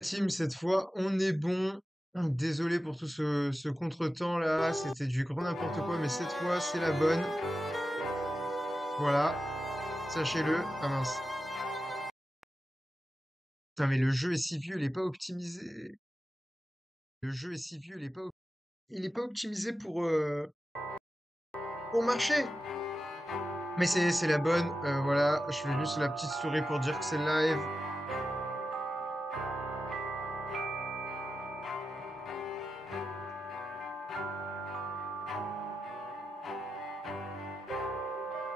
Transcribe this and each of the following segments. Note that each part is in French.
Team, cette fois, on est bon. Désolé pour tout ce contretemps là, c'était du grand n'importe quoi, mais cette fois, c'est la bonne. Voilà, sachez-le. Ah mince. Putain, mais le jeu est si vieux, il est pas optimisé. Le jeu est si vieux, il est pas optimisé pour marcher. Mais c'est la bonne. Voilà, je fais juste la petite story pour dire que c'est live.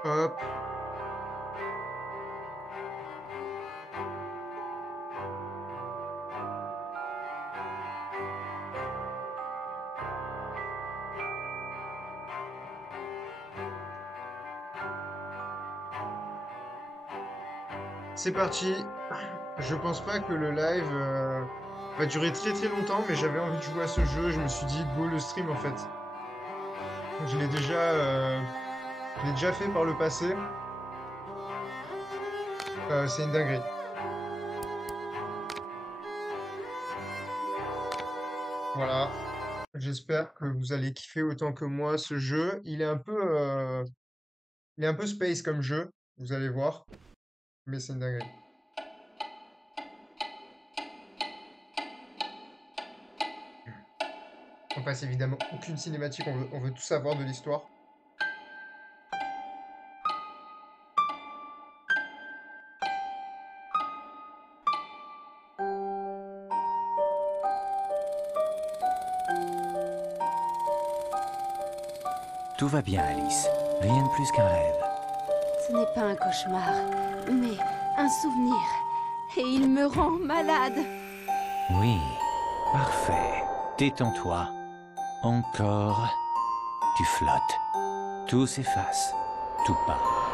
Hop. C'est parti. Je pense pas que le live va durer très très longtemps, mais j'avais envie de jouer à ce jeu. Je me suis dit, go le stream en fait. Je l'ai déjà fait par le passé. C'est une dinguerie. Voilà. J'espère que vous allez kiffer autant que moi ce jeu. Il est un peu space comme jeu, vous allez voir, mais c'est une dinguerie. On passe évidemment aucune cinématique, on veut tout savoir de l'histoire. Tout va bien, Alice. Rien de plus qu'un rêve. Ce n'est pas un cauchemar, mais un souvenir. Et il me rend malade. Oui, parfait. Détends-toi. Encore. Tu flottes. Tout s'efface. Tout part.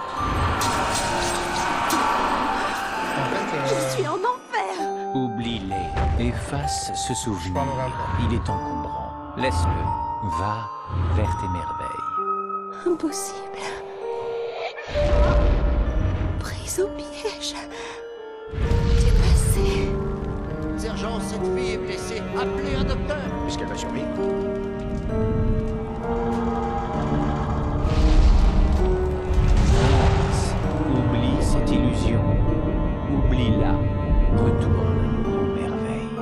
En fait, Je suis en enfer. Oublie-les. Efface ce souvenir. parlerai après. Il est encombrant. Laisse-le. Va vers tes merveilles. Impossible. Prise au piège. Du passé. Sergent, cette fille est blessée. Appelez un docteur. Est-ce qu'elle va survivre? Alice, oublie cette illusion. Oublie-la. Retourne aux merveilles.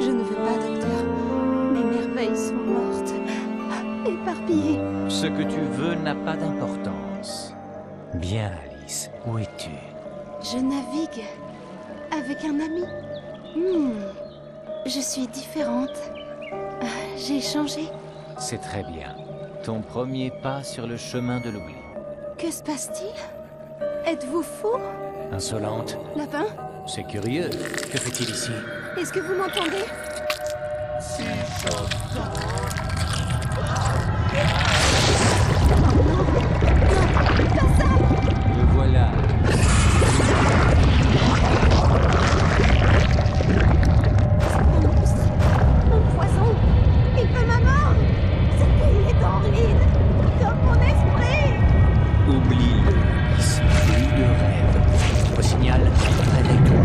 Je ne veux pas, docteur. Mes merveilles sont mortes. Éparpillées. Ce que tu veux n'a pas d'importance. Bien, Alice, où es-tu? Je navigue avec un ami. Je suis différente. J'ai changé. C'est très bien. Ton premier pas sur le chemin de l'oubli. Que se passe-t-il? Êtes-vous fou? Insolente, Lapin? c'est curieux. Que fait-il ici? Est-ce que vous m'entendez? Le voilà. Un monstre! Mon poison! Il veut ma mort! Ce pays est en ruine! Comme mon esprit! Oublie-le, Alice. Plus de rêve. Au signal, réveille-toi.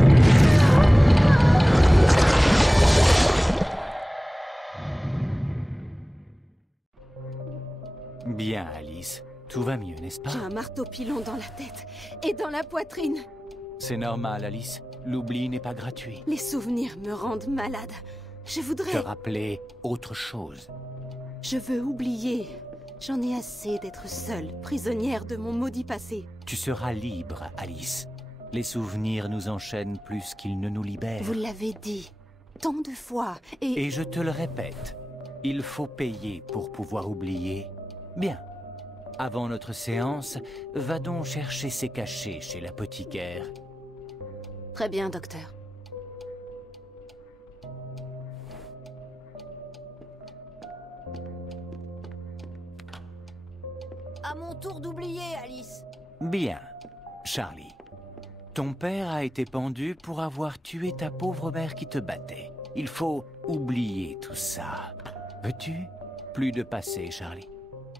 Bien, Alice. Tout va mieux, n'est-ce pas? J'ai un marteau pilon dans la tête et dans la poitrine. C'est normal, Alice. L'oubli n'est pas gratuit. Les souvenirs me rendent malade. Je Te voudrais... rappeler autre chose. Je veux oublier. J'en ai assez d'être seule, prisonnière de mon maudit passé. Tu seras libre, Alice. Les souvenirs nous enchaînent plus qu'ils ne nous libèrent. Vous l'avez dit tant de fois Et je te le répète, il faut payer pour pouvoir oublier. Bien. Avant notre séance, va donc chercher ses cachets chez l'apothicaire. Très bien, docteur. À mon tour d'oublier, Alice. Bien. Charlie, ton père a été pendu pour avoir tué ta pauvre mère qui te battait. Il faut oublier tout ça. Veux-tu? Plus de passé, Charlie.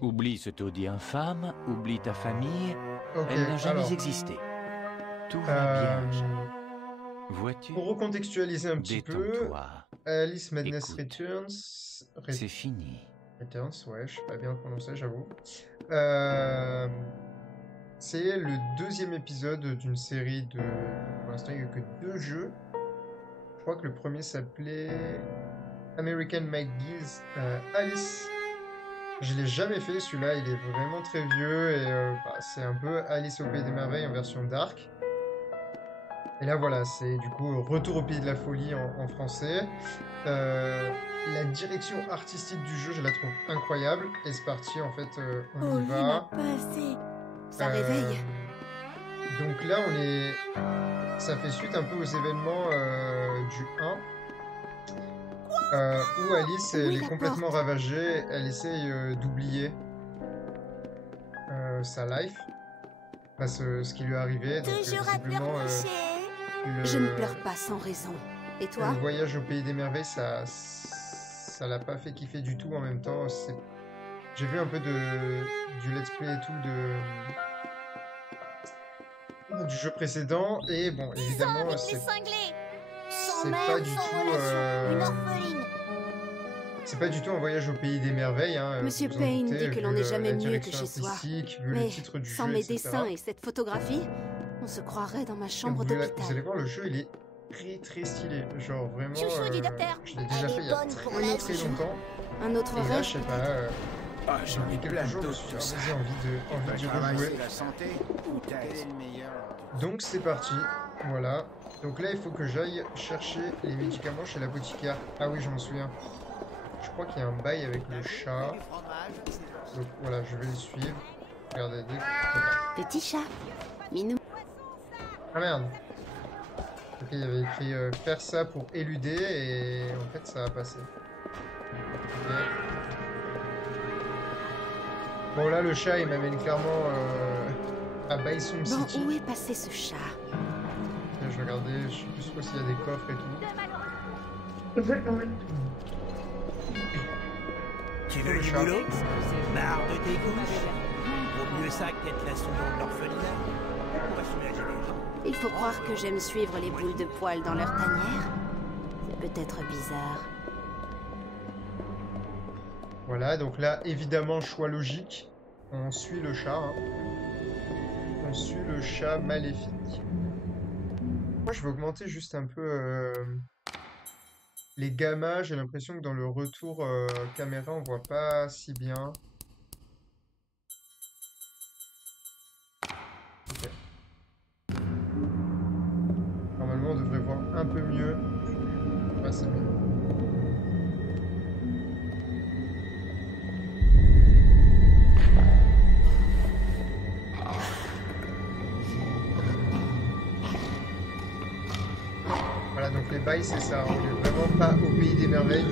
Oublie ce taudis infâme, oublie ta famille. Ok, Elle n'a jamais alors, existé. Tout va bien, Charlie. Vois-tu? Pour recontextualiser un petit peu, Détends-toi. Alice Madness Écoute. C'est fini. Returns, ouais, je sais pas bien prononcer, j'avoue. C'est le deuxième épisode d'une série de... Pour l'instant, il n'y a eu que 2 jeux. Je crois que le premier s'appelait American McGee's Alice. Je l'ai jamais fait, celui-là, il est vraiment très vieux et c'est un peu Alice au Pays des Merveilles en version dark. Et là, voilà, c'est du coup Retour au Pays de la Folie en français. La direction artistique du jeu, je la trouve incroyable. Et c'est parti, en fait, on Oh, y lui, va. n'a pas assez. Ça réveille. Donc là, ça fait suite un peu aux événements du 1. Où Alice, elle Oui, est la complètement porte. ravagée. Elle essaye d'oublier sa life. Enfin, ce qui lui est arrivé. Donc, Toujours à visiblement, pleurnicher. le... Je ne pleure pas sans raison. Et toi? Le voyage au Pays des Merveilles, ça l'a pas fait kiffer du tout en même temps. J'ai vu un peu du let's play et tout du jeu précédent et bon, évidemment, c'est cinglés. c'est pas du tout c'est pas du tout un voyage au Pays des Merveilles. Hein, Monsieur vous vous en Payne doutez, dit que vu, l'on n'est jamais la mieux que direction chez soi. artistique, vu le Mais titre du sans jeu, mes etc. dessins et cette photographie, on se croirait dans ma chambre Vous allez d'hôpital. voir, le jeu, il est très très stylé. Genre vraiment, Chouchou du docteur. je l'ai déjà Elle fait est il y a bonne très pour très la très joue. longtemps. Un autre Et là, rêve je sais pas, Ah, j'en ai depuis plein quelques jours, je me d'autres suis de ça. dit envie d'y rejouer. la santé. Quel est le meilleur? Donc c'est parti, voilà. Donc là, il faut que j'aille chercher les médicaments chez l'apothicaire. Ah oui, je m'en souviens. Je crois qu'il y a un bail avec le chat. Du fromage, c'est Donc voilà, je vais le suivre. Regardez, Petit chat. Minou. ah merde. Ok, il y avait écrit faire ça pour éluder et en fait ça a passé. Ok. Bon là, le chat, il m'amène clairement à Bison Bon, City. où est passé ce chat? Ok, je regardais, je sais plus trop s'il y a des coffres et tout. Tu veux Le du chat. boulot? Marre de tes couches? Vaut mieux ça qu'être la souillon de l'orphelinat. On va soulager les gens. Il faut croire que j'aime suivre les boules de poils dans leur tanière. C'est peut-être bizarre. Voilà, donc là, évidemment, choix logique. On suit le chat. Hein. On suit le chat maléfique. Moi, je vais augmenter juste un peu les gammas. J'ai l'impression que dans le retour caméra, on voit pas si bien. Ok. Normalement, on devrait voir un peu mieux. Ouais, c'est bien. Voilà, donc les bails, c'est ça. On est vraiment pas au Pays des Merveilles.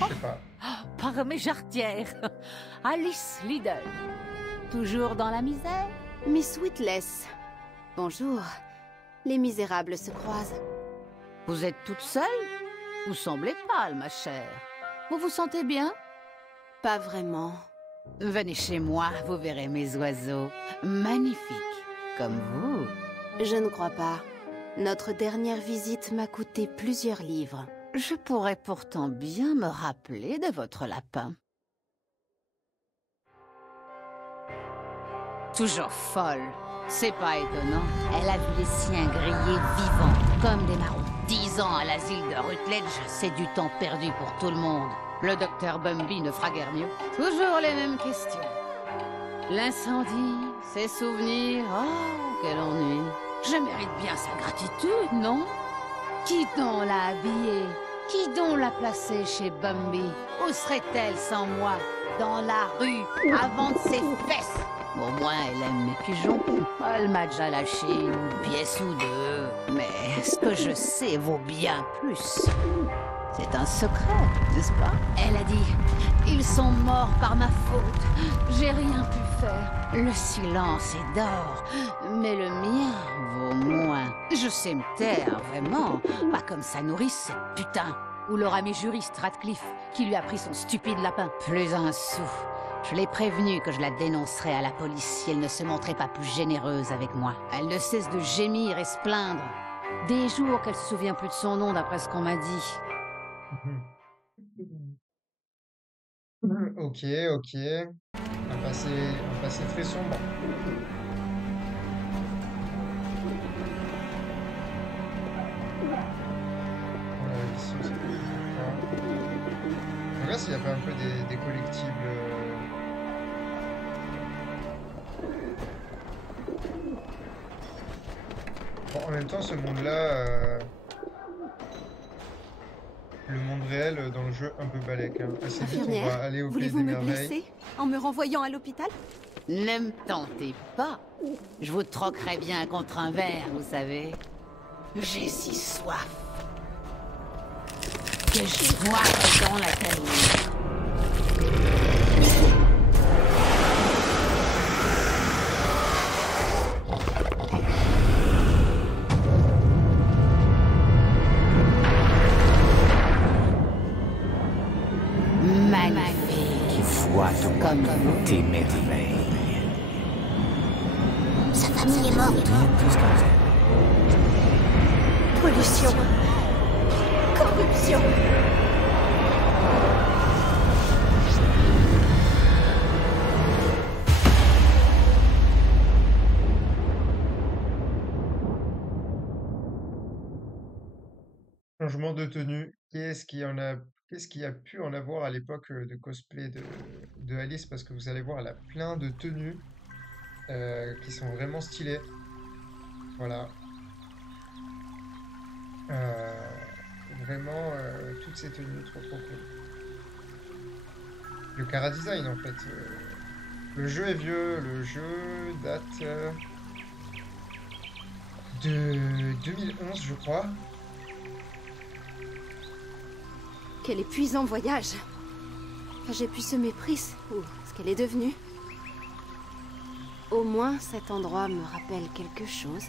Je sais pas. Par mes jarretières. Alice Liddell. Toujours dans la misère? Miss Witless. Bonjour. Les misérables se croisent. Vous êtes toute seule? Vous semblez pâle, ma chère. Vous vous sentez bien? Pas vraiment. Venez chez moi, vous verrez mes oiseaux. Magnifiques, comme vous. Je ne crois pas. Notre dernière visite m'a coûté plusieurs livres. Je pourrais pourtant bien me rappeler de votre lapin. Toujours folle. C'est pas étonnant. Elle a vu les siens grillés vivants, comme des marrons. 10 ans à l'asile de Rutledge, c'est du temps perdu pour tout le monde. Le docteur Bumby ne fera guère mieux. Toujours les mêmes questions. L'incendie, ses souvenirs, oh, quel ennui. Je mérite bien sa gratitude, non? Qui donc l'a habillée? Qui donc l'a placée chez Bumby? Où serait-elle sans moi? Dans la rue, à vendre ses fesses? Au moins, elle aime mes pigeons. Elle m'a déjà lâché une pièce ou deux. Mais ce que je sais vaut bien plus. C'est un secret, n'est-ce pas? Elle a dit, ils sont morts par ma faute. J'ai rien pu faire. Le silence est d'or, mais le mien vaut moins. Je sais me taire, vraiment. Pas comme sa nourrice, cette putain. Ou leur ami juriste Radcliffe, qui lui a pris son stupide lapin. Plus un sou. Je l'ai prévenue que je la dénoncerais à la police si elle ne se montrait pas plus généreuse avec moi. Elle ne cesse de gémir et se plaindre. Des jours qu'elle se souvient plus de son nom d'après ce qu'on m'a dit. Ok, ok. Un passé très sombre. On regarde s'il n'y a pas un peu des collectibles. Bon, en même temps, ce monde-là, le monde réel dans le jeu, un peu balèque. Hein. Assez vite, on va aller au pays Voulez-vous des me merveilles. blesser en me renvoyant à l'hôpital? Ne me tentez pas. Je vous troquerai bien contre un verre, vous savez. J'ai si soif que je boirai dans la calorie. Magnifique. Vois donc Comme vous. tes merveilles. Sa famille est morte. Bien plus qu'un rêve. Pollution. Corruption. Changement de tenue. Qu'est-ce qui a pu en avoir à l'époque de cosplay de Alice? Parce que vous allez voir, elle a plein de tenues qui sont vraiment stylées. Voilà. Vraiment, toutes ces tenues, trop trop cool. Le Cara Design, en fait. Le jeu est vieux, le jeu date de 2011, je crois. Quel épuisant voyage. J'ai pu ce mépris, ou ce qu'elle est devenue. Au moins, cet endroit me rappelle quelque chose.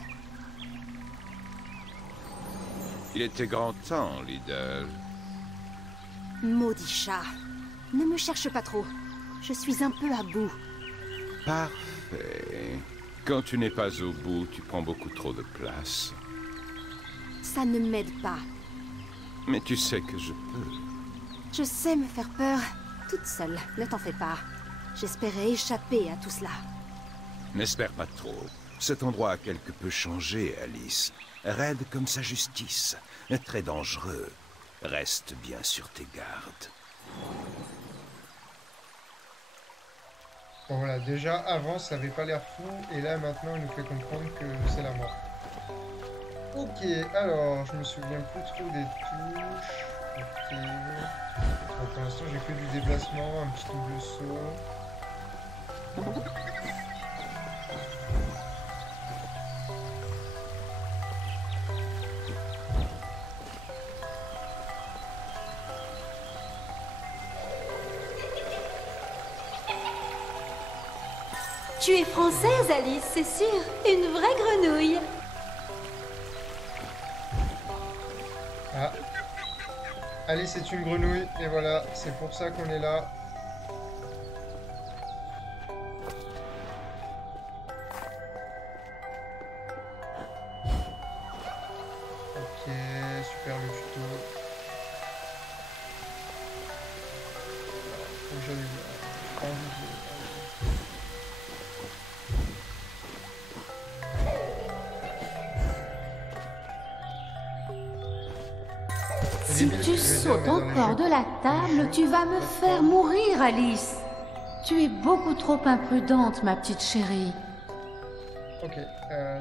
Il était grand temps, Lidl. Maudit chat. Ne me cherche pas trop. Je suis un peu à bout. Parfait. Quand tu n'es pas au bout, tu prends beaucoup trop de place. Ça ne m'aide pas. Mais tu sais que je peux. Je sais me faire peur, toute seule, ne t'en fais pas. J'espérais échapper à tout cela. N'espère pas trop. Cet endroit a quelque peu changé, Alice. Raide comme sa justice. Très dangereux. Reste bien sur tes gardes. Bon voilà, déjà avant ça avait pas l'air fou, et là maintenant il nous fait comprendre que c'est la mort. Ok, alors je me souviens plus trop des touches. Ok. Bon, pour l'instant j'ai que du déplacement, un petit double saut. Tu es française, Alice, c'est sûr. Une vraie grenouille. Ah. Allez, c'est une grenouille, et voilà, c'est pour ça qu'on est là. Ok, super le tuto. Faut que j'aille voir. J'ai pas envie de- Si tu sautes encore de la table, tu vas me faire mourir, Alice. Tu es beaucoup trop imprudente, ma petite chérie. Ok,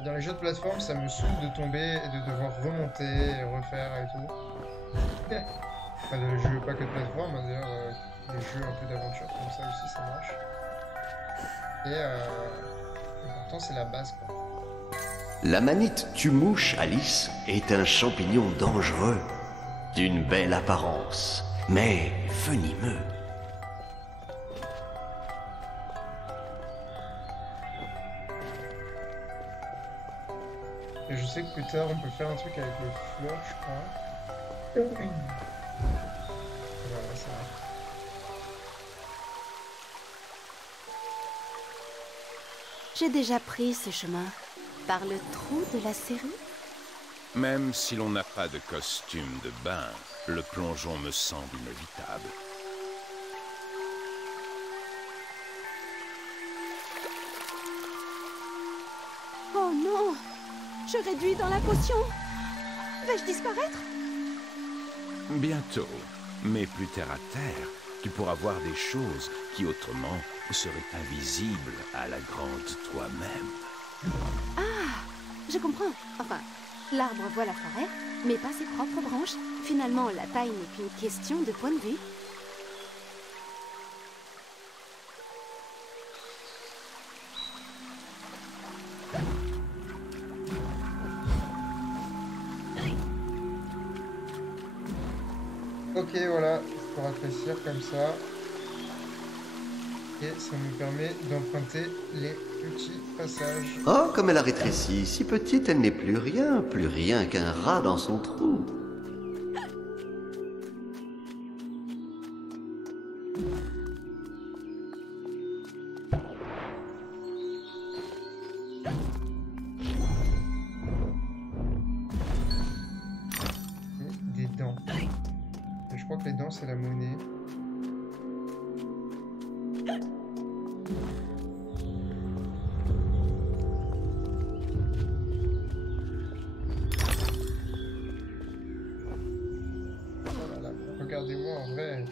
dans les jeux de plateforme, ça me saoule de tomber et de devoir remonter et refaire et tout. Enfin, les jeux pas que de plateforme, hein, d'ailleurs, les jeux un peu d'aventure comme ça aussi, ça marche. Et pourtant, c'est la base, quoi. La manite tue-mouche, Alice, est un champignon dangereux, d'une belle apparence, mais venimeux. Et je sais que plus tard, on peut faire un truc avec les fleurs, je crois. Voilà, ça va. J'ai déjà pris ce chemin. Par le trou de la série. Même si l'on n'a pas de costume de bain, le plongeon me semble inévitable. Oh non! Je réduis dans la potion! Vais-je disparaître? Bientôt, mais plus terre à terre, tu pourras voir des choses qui autrement seraient invisibles à la grande toi-même. Ah! Je comprends. Enfin, l'arbre voit la forêt, mais pas ses propres branches. Finalement, la taille n'est qu'une question de point de vue. Ok, voilà, pour rétrécir comme ça. Et ça nous permet d'emprunter les petits passages. Oh, comme elle a rétréci. Si petite, elle n'est plus rien qu'un rat dans son trou. Et des dents. Et je crois que les dents, c'est la monnaie. Regardez-moi en vrai,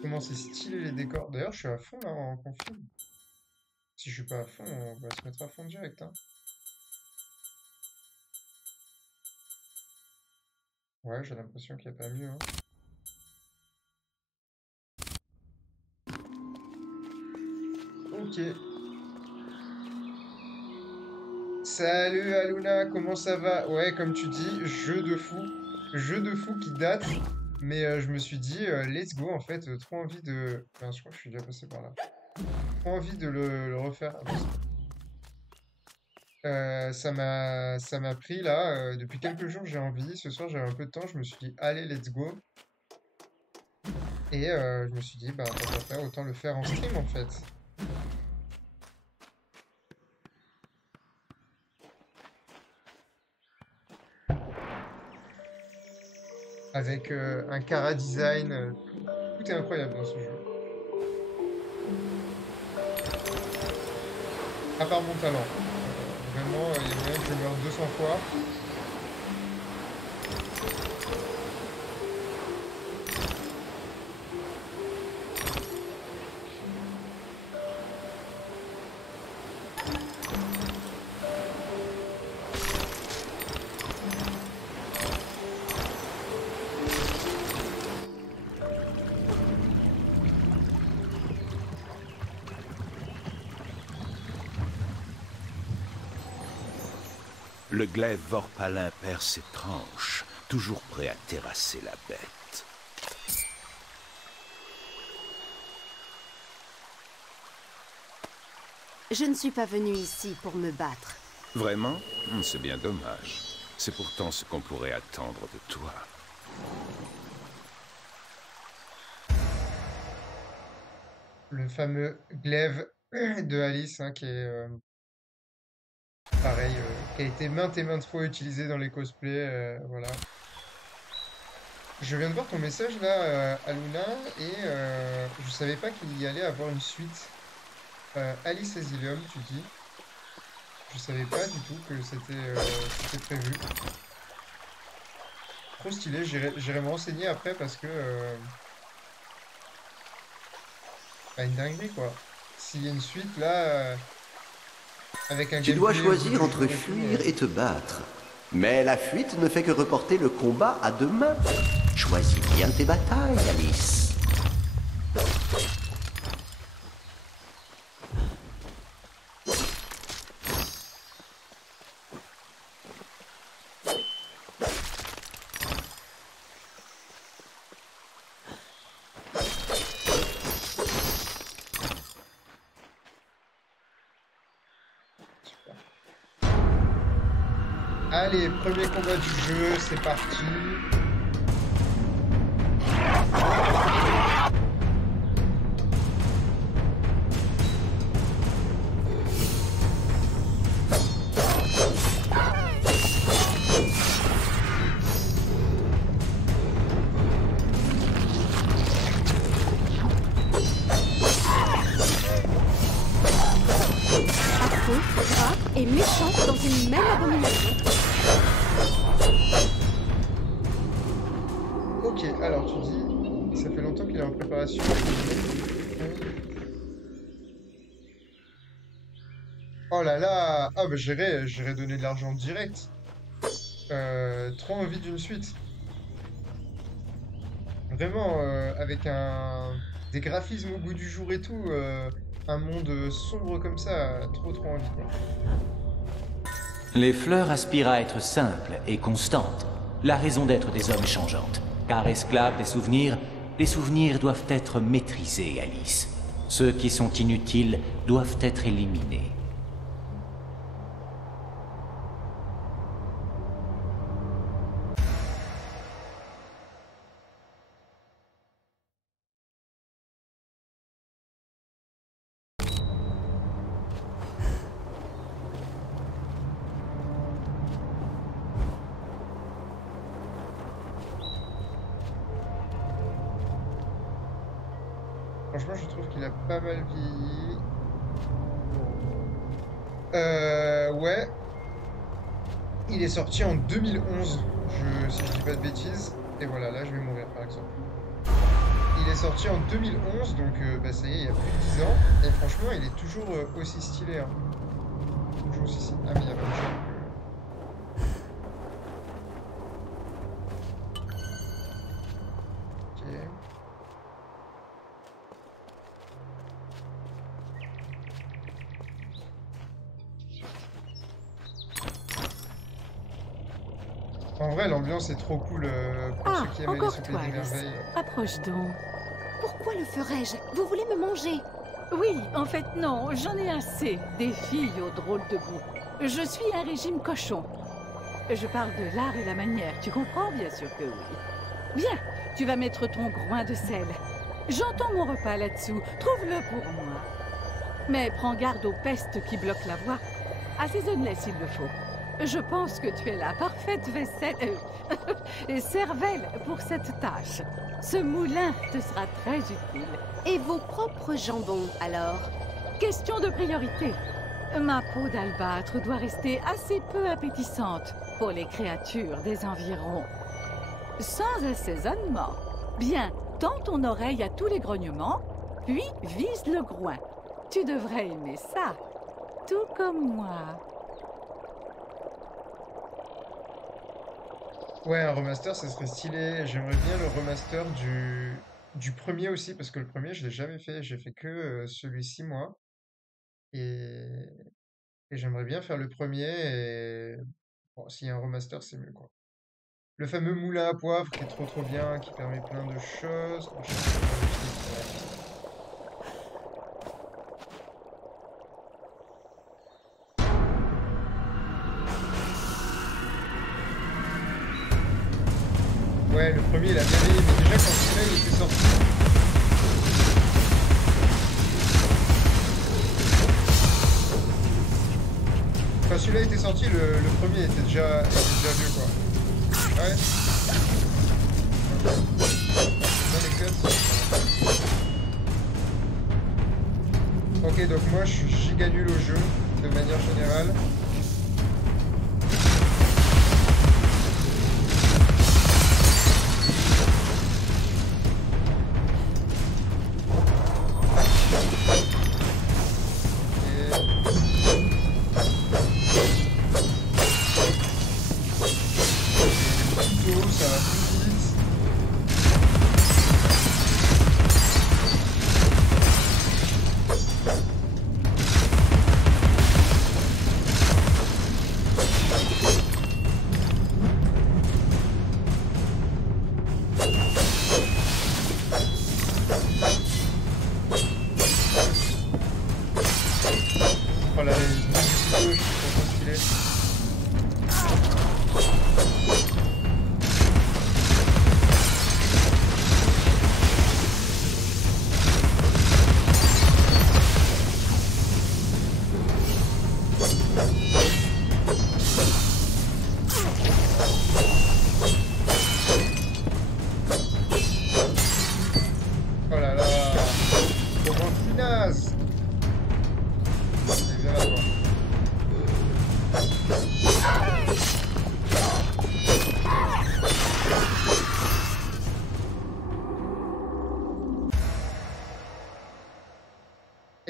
comment c'est stylé les décors. D'ailleurs, je suis à fond là en config. Si je suis pas à fond, on va se mettre à fond direct. Hein. Ouais, j'ai l'impression qu'il n'y a pas mieux. Hein. Ok. Salut Aluna, comment ça va? Ouais, comme tu dis, jeu de fou. Jeu de fou qui date. Mais je me suis dit, let's go, en fait, trop envie de... Enfin, je crois que je suis déjà passé par là. Trop envie de le refaire. Ça m'a pris, là, depuis quelques jours, j'ai envie. Ce soir, j'avais un peu de temps, je me suis dit, allez, let's go. Et je me suis dit, bah, tant qu'à faire, autant le faire en stream, en fait. Avec un Cara design, tout est incroyable dans ce jeu. À part mon talent. Vraiment, il y a moyen que je meure 200 fois. Le glaive vorpalin perd ses tranches, toujours prêt à terrasser la bête. Je ne suis pas venu ici pour me battre. Vraiment? C'est bien dommage. C'est pourtant ce qu'on pourrait attendre de toi. Le fameux glaive de Alice, hein, qui est... pareil, qui a été maintes et maintes fois utilisé dans les cosplays, voilà. Je viens de voir ton message là, Aluna, et je savais pas qu'il y allait avoir une suite. Alice Asylum, tu dis. Je savais pas du tout que c'était prévu. Trop stylé, j'irai me renseigner après parce que... Bah, une dinguerie quoi. S'il y a une suite là... avec un Tu dois gameplay choisir où entre tu fuir et te battre. Mais la fuite ne fait que reporter le combat à demain. Choisis bien tes batailles, Alice. Allez, premier combat du jeu, c'est parti. beau, gras et méchant dans une même abomination. Ok, alors tu dis, ça fait longtemps qu'il est en préparation. Oh là là! Ah bah j'irai donner de l'argent direct. Trop envie d'une suite. Vraiment, avec des graphismes au goût du jour et tout, un monde sombre comme ça, trop envie quoi. Les fleurs aspirent à être simples et constantes, la raison d'être des hommes changeante. Car esclaves des souvenirs, les souvenirs doivent être maîtrisés, Alice. Ceux qui sont inutiles doivent être éliminés. Franchement, je trouve qu'il a pas mal vieilli. Ouais. Il est sorti en 2011, si je dis pas de bêtises. Et voilà, là, je vais mourir, par exemple. Il est sorti en 2011, donc bah, ça y est, il y a plus de 10 ans. Et franchement, il est toujours aussi stylé. Hein. Toujours aussi stylé. Ah, mais il y a pas de jeu. En vrai, l'ambiance est trop cool pour ceux qui aiment les soupers des merveilles. Approche donc. Pourquoi le ferais-je? Vous voulez me manger? Oui, en fait, non, j'en ai assez des filles au drôle de goût. Je suis un régime cochon. Je parle de l'art et la manière, tu comprends? Bien sûr que oui. Bien, tu vas mettre ton groin de sel. J'entends mon repas là-dessous, trouve-le pour moi. Mais prends garde aux pestes qui bloquent la voie. Assaisonne-les s'il le faut. Je pense que tu es la parfaite vaisselle et cervelle pour cette tâche. Ce moulin te sera très utile. Et vos propres jambons, alors? Question de priorité. Ma peau d'albâtre doit rester assez peu appétissante pour les créatures des environs. Sans assaisonnement. Bien, tends ton oreille à tous les grognements, puis vise le groin. Tu devrais aimer ça, tout comme moi. Ouais, un remaster, ça serait stylé. J'aimerais bien le remaster du premier aussi, parce que le premier, je l'ai jamais fait. J'ai fait que celui-ci, moi. Et j'aimerais bien faire le premier. Et bon, s'il y a un remaster, c'est mieux, quoi. Le fameux moulin à poivre qui est trop bien, qui permet plein de choses. Bon, je sais pas comment l'utiliser. Ouais, le premier, il a bien aimé, mais déjà, quand celui-là, il était sorti... Quand celui-là était sorti, le premier était déjà vieux, quoi. Ouais. Dans les cuts. Ok, donc moi, je suis giga nul au jeu, de manière générale.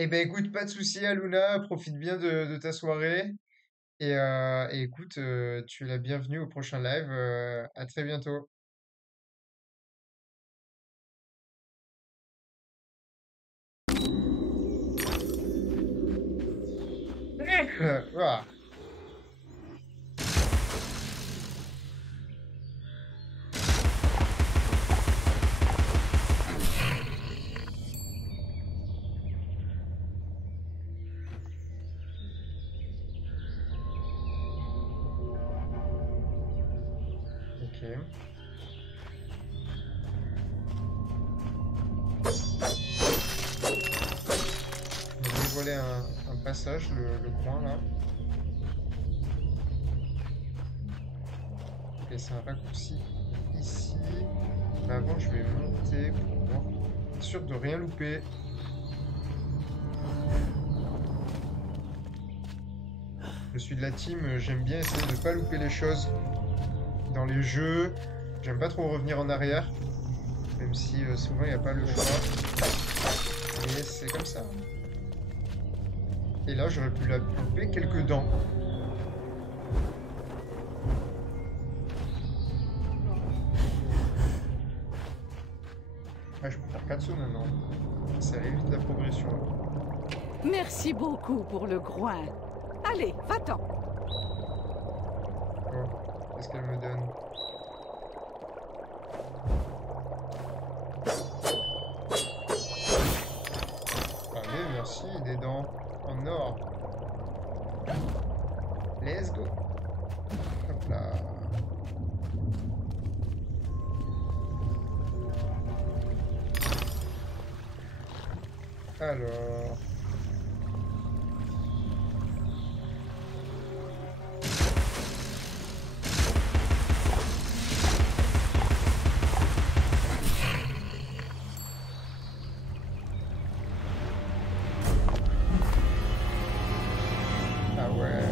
Eh ben écoute, pas de souci, Aluna, profite bien de ta soirée. Et écoute, tu es la bienvenue au prochain live. À très bientôt. Voilà. Ok. On va dévoiler un passage, le coin là. Ok, c'est un raccourci ici. Mais avant, je vais monter pour voir. Être sûr de rien louper. Je suis de la team, j'aime bien essayer de ne pas louper les choses dans les jeux. J'aime pas trop revenir en arrière. Même si souvent il n'y a pas le choix. Mais c'est comme ça. Et là, j'aurais pu la louper quelques dents. Ah, je peux faire 4 sauts maintenant. Ça évite la progression. Merci beaucoup pour le groin. Allez, va-t'en. Oh, qu'est-ce qu'elle me donne? Allez, merci, des dents en or. Let's go. Hop là. Alors... Ah ouais.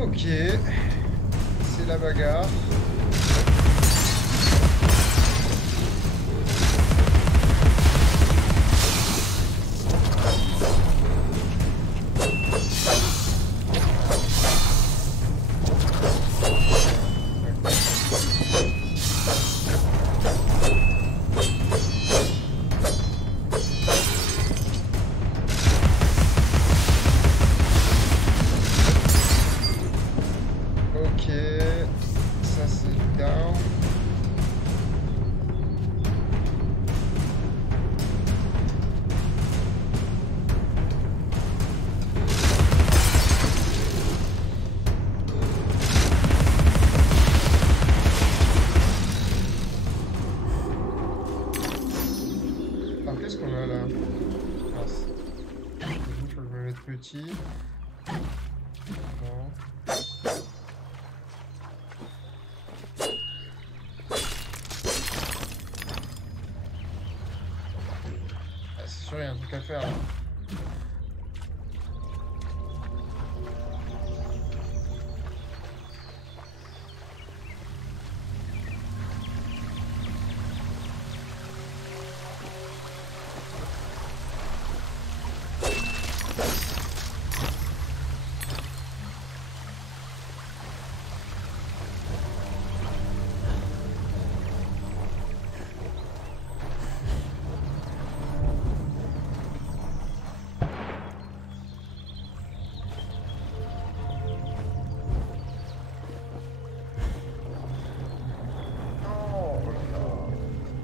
Ok, c'est la bagarre. Ok, ça c'est down. Alors qu'est-ce qu'on a là? Mince. Il faut que je me mette petit. Non. C'est sûr, il y a un truc à faire là.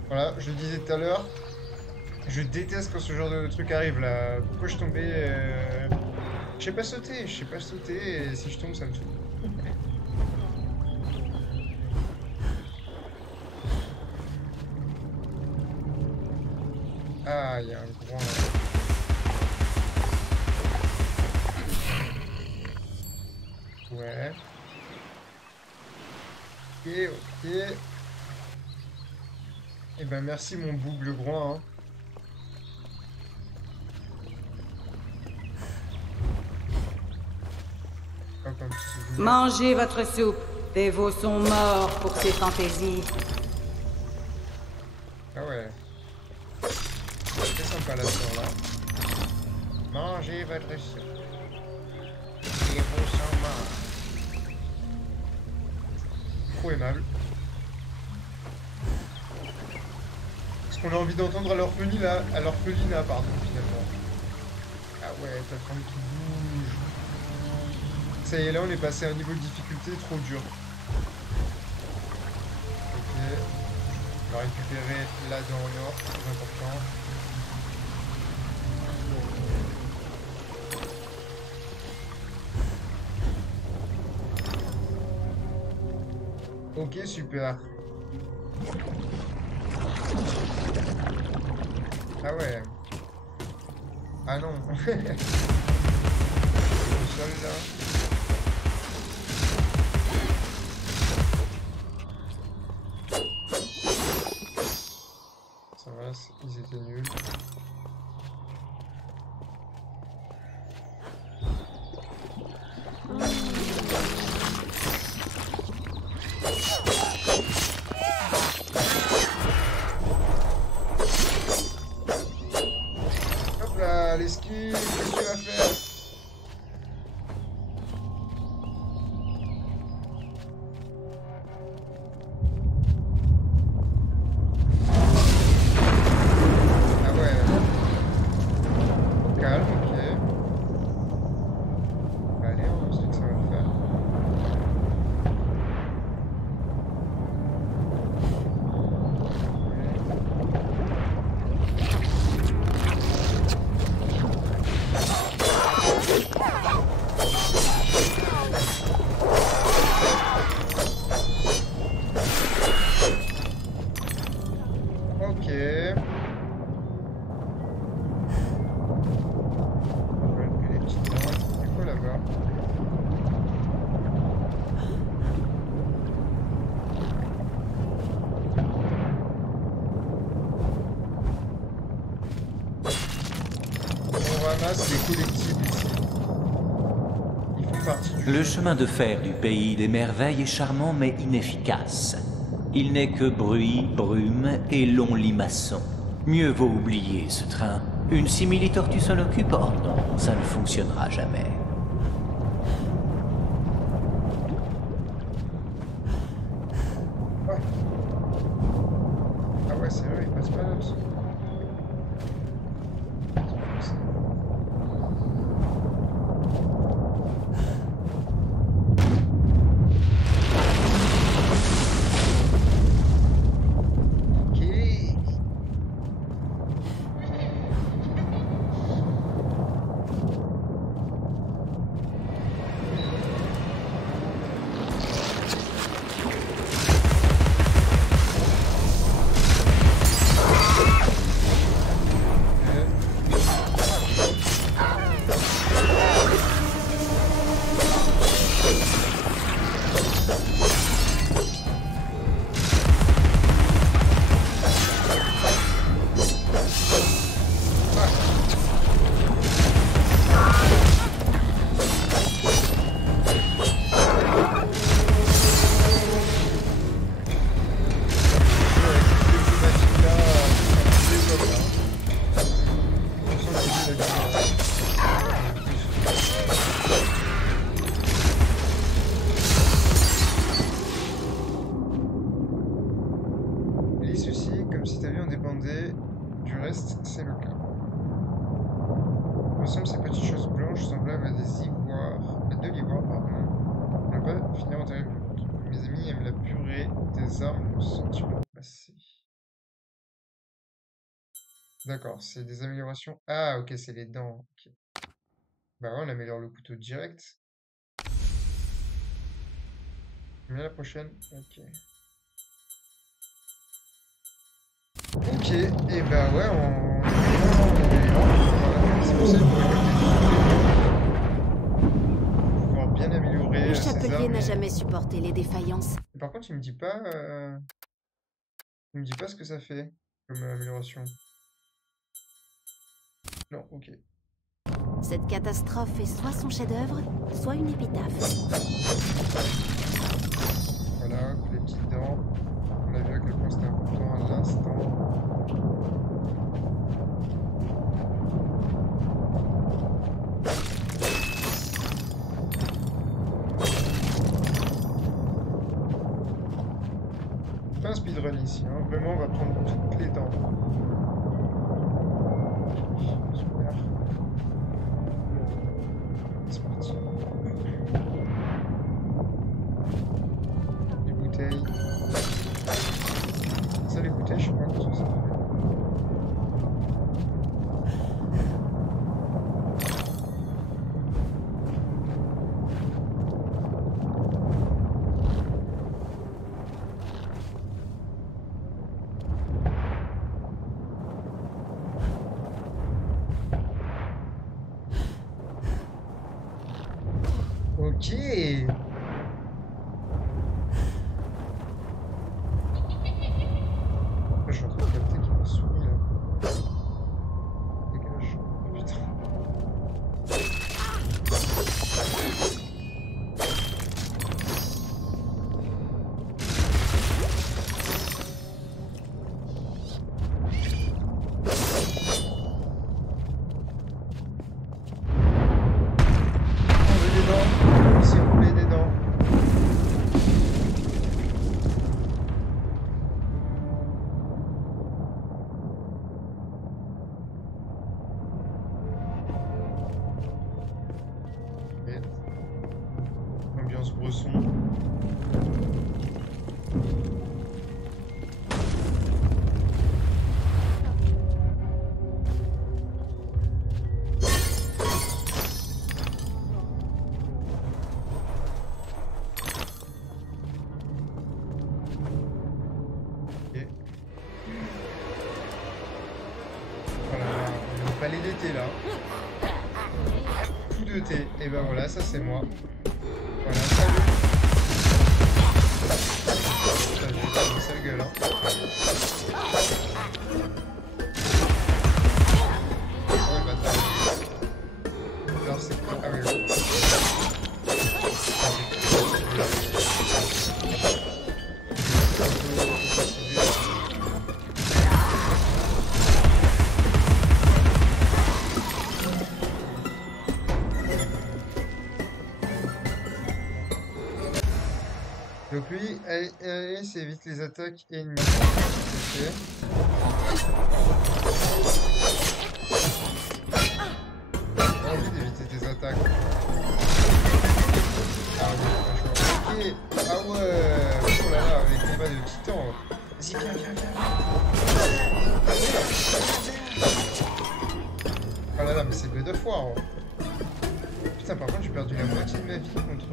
Voilà, je le disais tout à l'heure, je déteste quand ce genre de truc arrive là. Pourquoi je tombais je sais pas sauter, et si je tombe ça me tue. Ah, il y a un grand là. Ouais. Ok, ok. Eh ben merci mon bougle groin. Hein. Hop, un petit souvenir. Mangez votre soupe. Des veaux sont morts pour ces fantaisies. Ah ouais. C'est sympa la sœur là. Mangez votre soupe. Les veaux sont morts. Trop aimable. Ce qu'on a envie d'entendre à l'orphelinat, pardon, finalement. Ah ouais, ta femme qui bouge. Ça y est, là on est passé à un niveau de difficulté trop dur. Ok. On va récupérer la dent en or, très important. Ok, super. Ah ouais. Ah non. Le sol là. Ça va, ils étaient nuls. Hop là, l'esquive, qu'est-ce que tu vas faire? Le chemin de fer du pays des merveilles est charmant mais inefficace. Il n'est que bruit, brume et longs limaçons. Mieux vaut oublier ce train. Une simili-tortue s'en occupe? Oh non, ça ne fonctionnera jamais. Ouais. Ah ouais, c'est vrai, il passe pas là aussi. D'accord, c'est des améliorations. Ah, ok, c'est les dents. Okay. Bah ouais, on améliore le couteau direct. Mais la prochaine. Ok. Ok, et bah ouais, on... C'est pour ça qu'on va pouvoir bien améliorer. j'aurai Le César, chapelier n'a mais- jamais supporté les défaillances. Par contre, il me dit pas... Il me dit pas ce que ça fait comme amélioration. Non, ok. Cette catastrophe est soit son chef-d'œuvre, soit une épitaphe. Voilà, les petites dents. On a vu à quel point c'était important à l'instant. Pas un speedrun ici, hein. Vraiment, on va prendre toutes les dents. Super. C'est parti. Les bouteilles. Ça, les bouteilles, je sais pas ce que ça fait. Ok. Je suis en train de capter qu'il m'a souris là. Dégage. Putain. Enlever des dents. Ici, rouler des dents. Bête. Ambiance bresson. Ok. Voilà, on a le palais d'été là. Tout de thé. Et ben voilà, ça c'est moi. Voilà, salut. Putain, je vais faire une sale gueule, hein. Oh le bâtard. Alors c'est quoi? Ah oui. Donc lui, Alice évite les attaques ennemies. Ok. J'ai envie d'éviter tes attaques. Ah oui, franchement. Ok. Ah ouais. Oh là là, les combats de titans. Vas-y, viens, viens, viens. Oh là là, mais c'est God of War. Putain, par contre, j'ai perdu la moitié de ma vie contre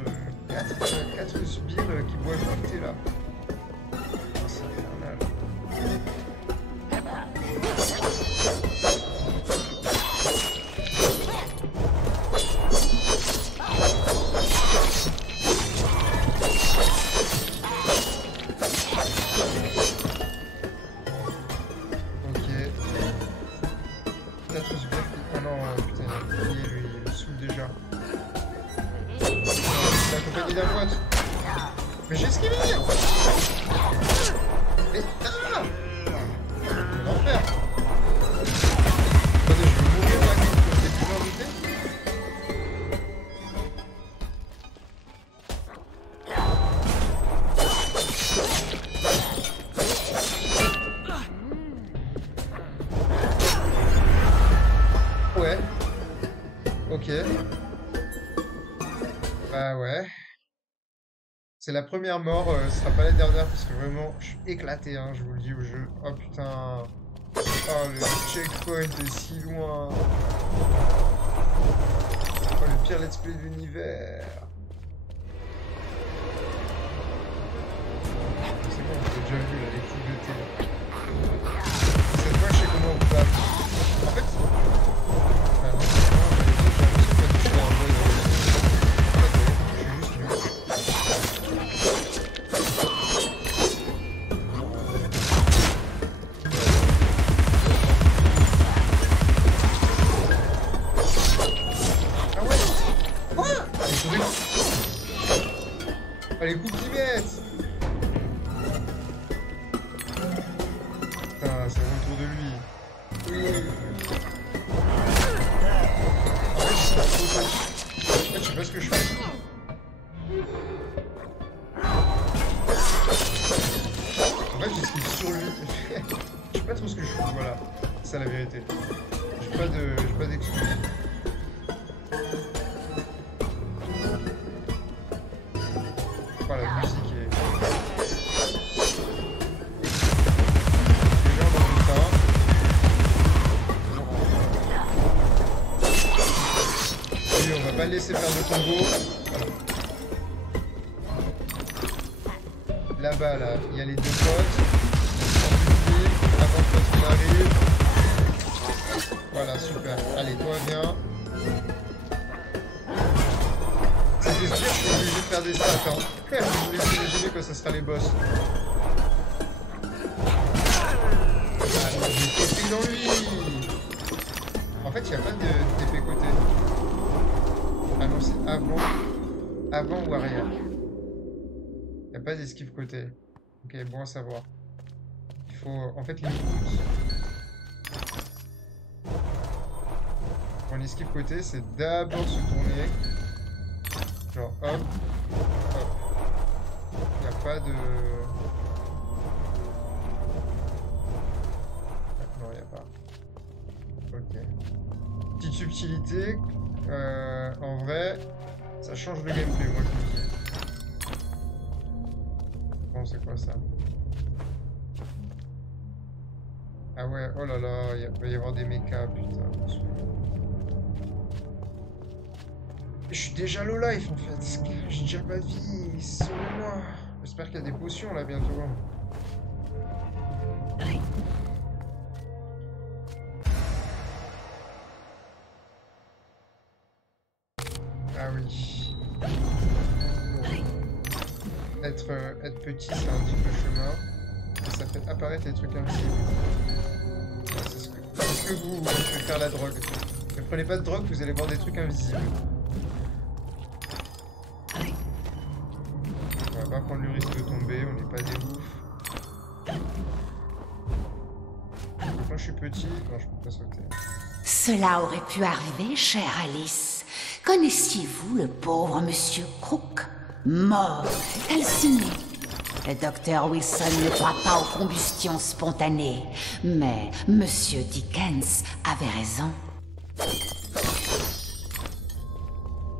4 sbires qui boivent du thé là. Oh, c'est infernal. Ok. 4 sbires qui... Oh non, putain, il me saoule déjà. C'est accompagné d'un moite. Mais j'ai esquivé. Mais ah, l'enfer. Attendez, je vais mourir là quand j'ai plus envie. Ouais. Ok. Bah ouais. C'est la première mort, ce sera pas la dernière parce que vraiment je suis éclaté, hein, je vous le dis au jeu. Oh putain. Oh le checkpoint est si loin. Oh le pire let's play de l'univers. C'est bon, on l'a déjà vu là, les foules de thé là. Cette fois je sais comment on peut battre. En fait... Ah non, j'ai l'impression que j'ai touché un boss. En fait, je suis juste nul. Oh, les coups qu'ils mettent! Putain, c'est autour de lui. Oui. En fait, je sais pas ce que je fais. En fait, j'esquive sur lui. Je sais pas trop ce que je fais, voilà. C'est ça la vérité. J'ai pas d'excuses. Voilà, la musique est... Les gens dans le tas. Et on va pas le laisser faire de combo. Là-bas, là, il y a les deux potes. Avant que l'autre arrive. Voilà, super. Allez, toi, viens. C'était sûr, je suis obligé de faire des stats, hein. Je vous laisse imaginer que ça sera les boss. J'ai copié dans lui. En fait, il n'y a pas d'épée côté. Ah non, c'est avant ou arrière. Il n'y a pas d'esquive côté. Ok, bon à savoir. Il faut... En fait, les en esquive côté, c'est d'abord se tourner. Genre hop, hop. Il n'y a pas de... Non, il n'y a pas. Ok. Petite subtilité. En vrai, ça change le gameplay, moi je vous dis. Bon, c'est quoi ça? Ah ouais, oh là là, il va y avoir des mechas, putain. Je suis déjà low life en fait, j'ai déjà pas de vie, sauvez-moi. J'espère qu'il y a des potions là bientôt. Ah oui. Être petit, ça indique le chemin. Et ça fait apparaître les trucs invisibles. C'est ce que vous pouvez faire la drogue. Ne prenez pas de drogue, vous allez voir des trucs invisibles. On va pas prendre le risque de tomber, on n'est pas des oufs. Quand je suis petit, non, je peux pas sauter. Cela aurait pu arriver, chère Alice. Connaissiez-vous le pauvre monsieur Crook, mort, calciné? Le docteur Wilson ne croit pas aux combustions spontanées, mais monsieur Dickens avait raison.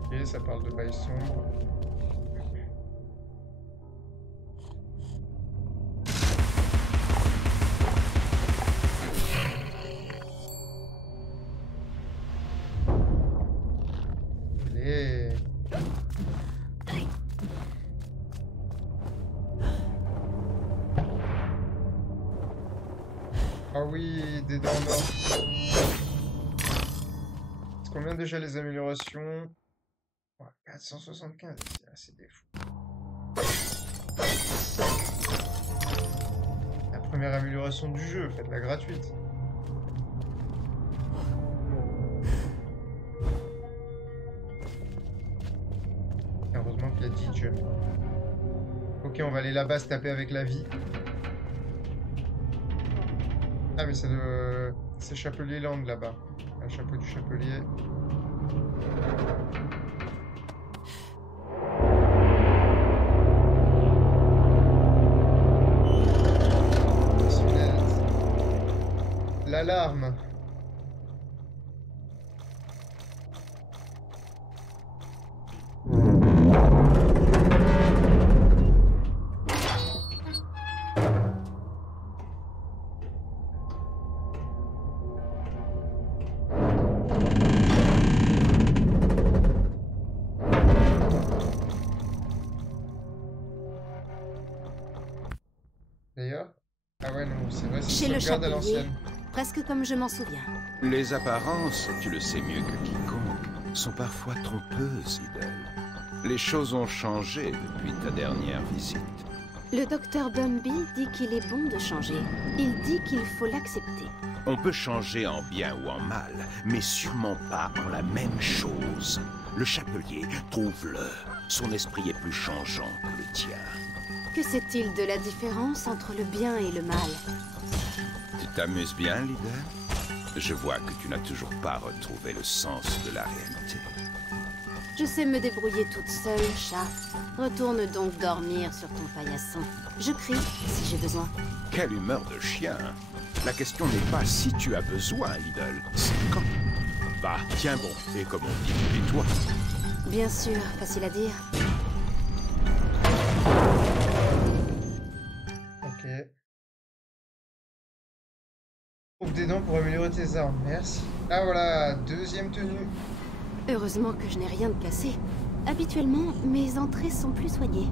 Ok, ça parle de bail sombre. Ah oui, des dents d'or. Est-ce qu'on vient déjà les améliorations? Ouais, 475, c'est des fous. La première amélioration du jeu, faites-la gratuite. Heureusement qu'il y a 10 jumps. Ok, on va aller là-bas se taper avec la vie. Ah mais c'est Chapelier Land là-bas. Un chapeau du chapelier. L'alarme. D'ailleurs, ah ouais non, c'est vrai, c'est Chez le sauvegarde à chapelier, l'ancienne. presque comme je m'en souviens. Les apparences, tu le sais mieux que quiconque, sont parfois trompeuses, idole. Les choses ont changé depuis ta dernière visite. Le docteur Bumby dit qu'il est bon de changer. Il dit qu'il faut l'accepter. On peut changer en bien ou en mal, mais sûrement pas en la même chose. le chapelier, trouve-le. Son esprit est plus changeant que le tien. Que sait-il de la différence entre le bien et le mal? Tu t'amuses bien, leader? Je vois que tu n'as toujours pas retrouvé le sens de la réalité. Je sais me débrouiller toute seule, chat. Retourne donc dormir sur ton paillasson. Je crie si j'ai besoin. Quelle humeur de chien! La question n'est pas si tu as besoin, Lidl, c'est quand. Bah, tiens bon, et comme on dit, et toi? Bien sûr, facile à dire. Ok. Trouve des dents pour améliorer tes armes, merci. Ah voilà, deuxième tenue. Heureusement que je n'ai rien de cassé. Habituellement, mes entrées sont plus soignées.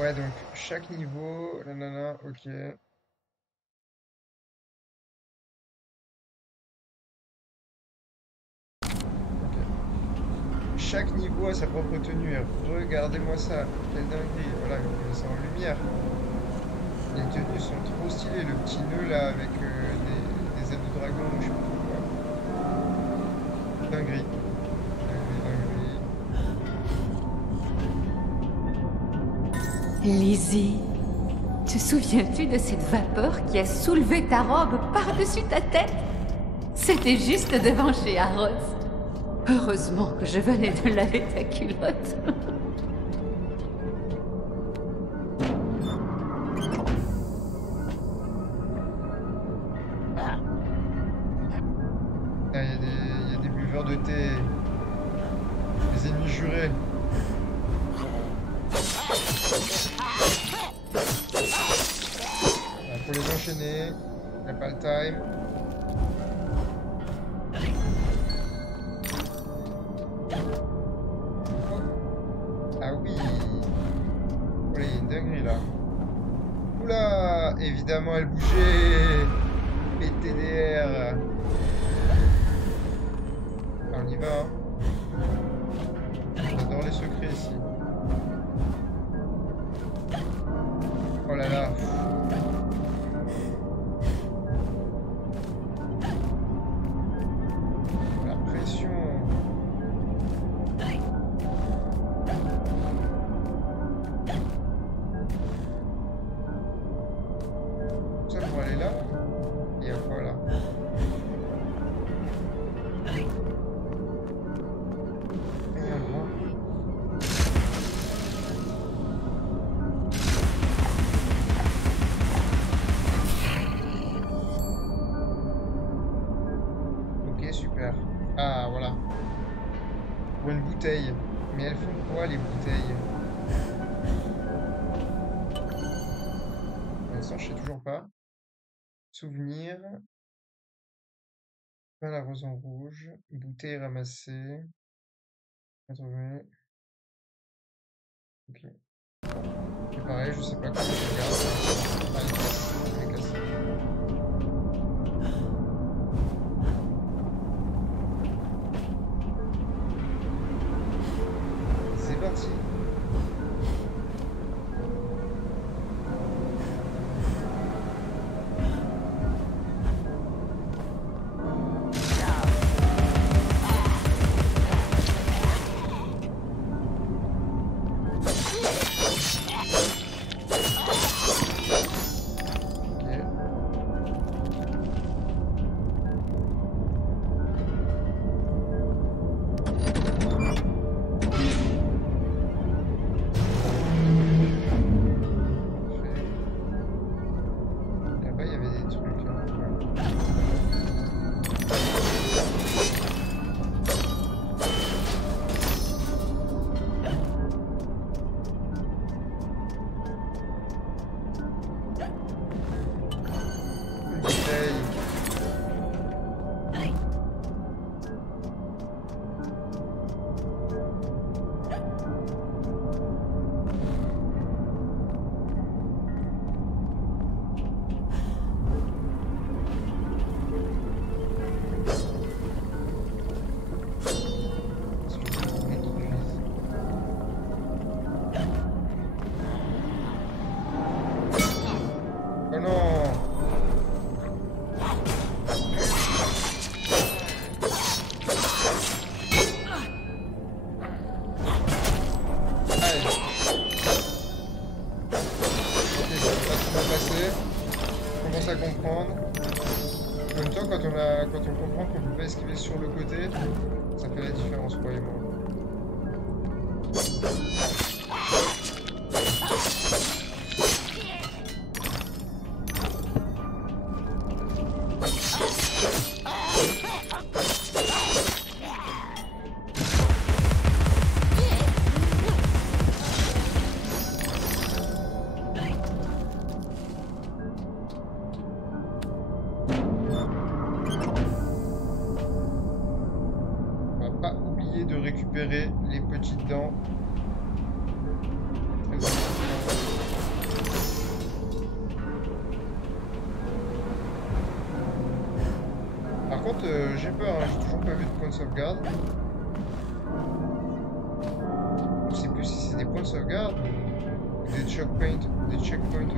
Ouais, donc chaque niveau, nanana, ok. Chaque niveau a sa propre tenue. Regardez-moi ça, quelle dinguerie. Voilà, c'est en lumière. Les tenues sont trop stylées. Le petit nœud là avec des ailes de dragon, je sais pas trop quoi. Dinguerie. Lizzie, te souviens-tu de cette vapeur qui a soulevé ta robe par-dessus ta tête? C'était juste devant chez Harrods. Heureusement que je venais de laver ta culotte. Il y a des buveurs de thé. Les ennemis jurés. Faut les enchaîner. Il n'y a pas le time. Ah oui. Oh, il y a une dinguerie là. Oula. Évidemment, elle bougeait. PTDR. On y va. Hein. J'adore les secrets ici. Oh là là. La pression. Ça pour aller là. Et à quoi là? Ah, voilà. Pour une bouteille. Mais elles font quoi, les bouteilles? Ça, je sais toujours pas. Souvenir. Pain la rose en rouge. Bouteille ramassée. Retrouver. Ok. Et pareil, je sais pas comment je regarde. Ah, il est cassé. C'est parti. Ok. on comprend qu'on peut pas esquiver sur le côté, ça fait la différence pour les mots. Récupérer les petites dents. Très important. Par contre, j'ai peur, hein, j'ai toujours pas vu de point de sauvegarde. Je sais plus si c'est des points de sauvegarde ou des checkpoints auto.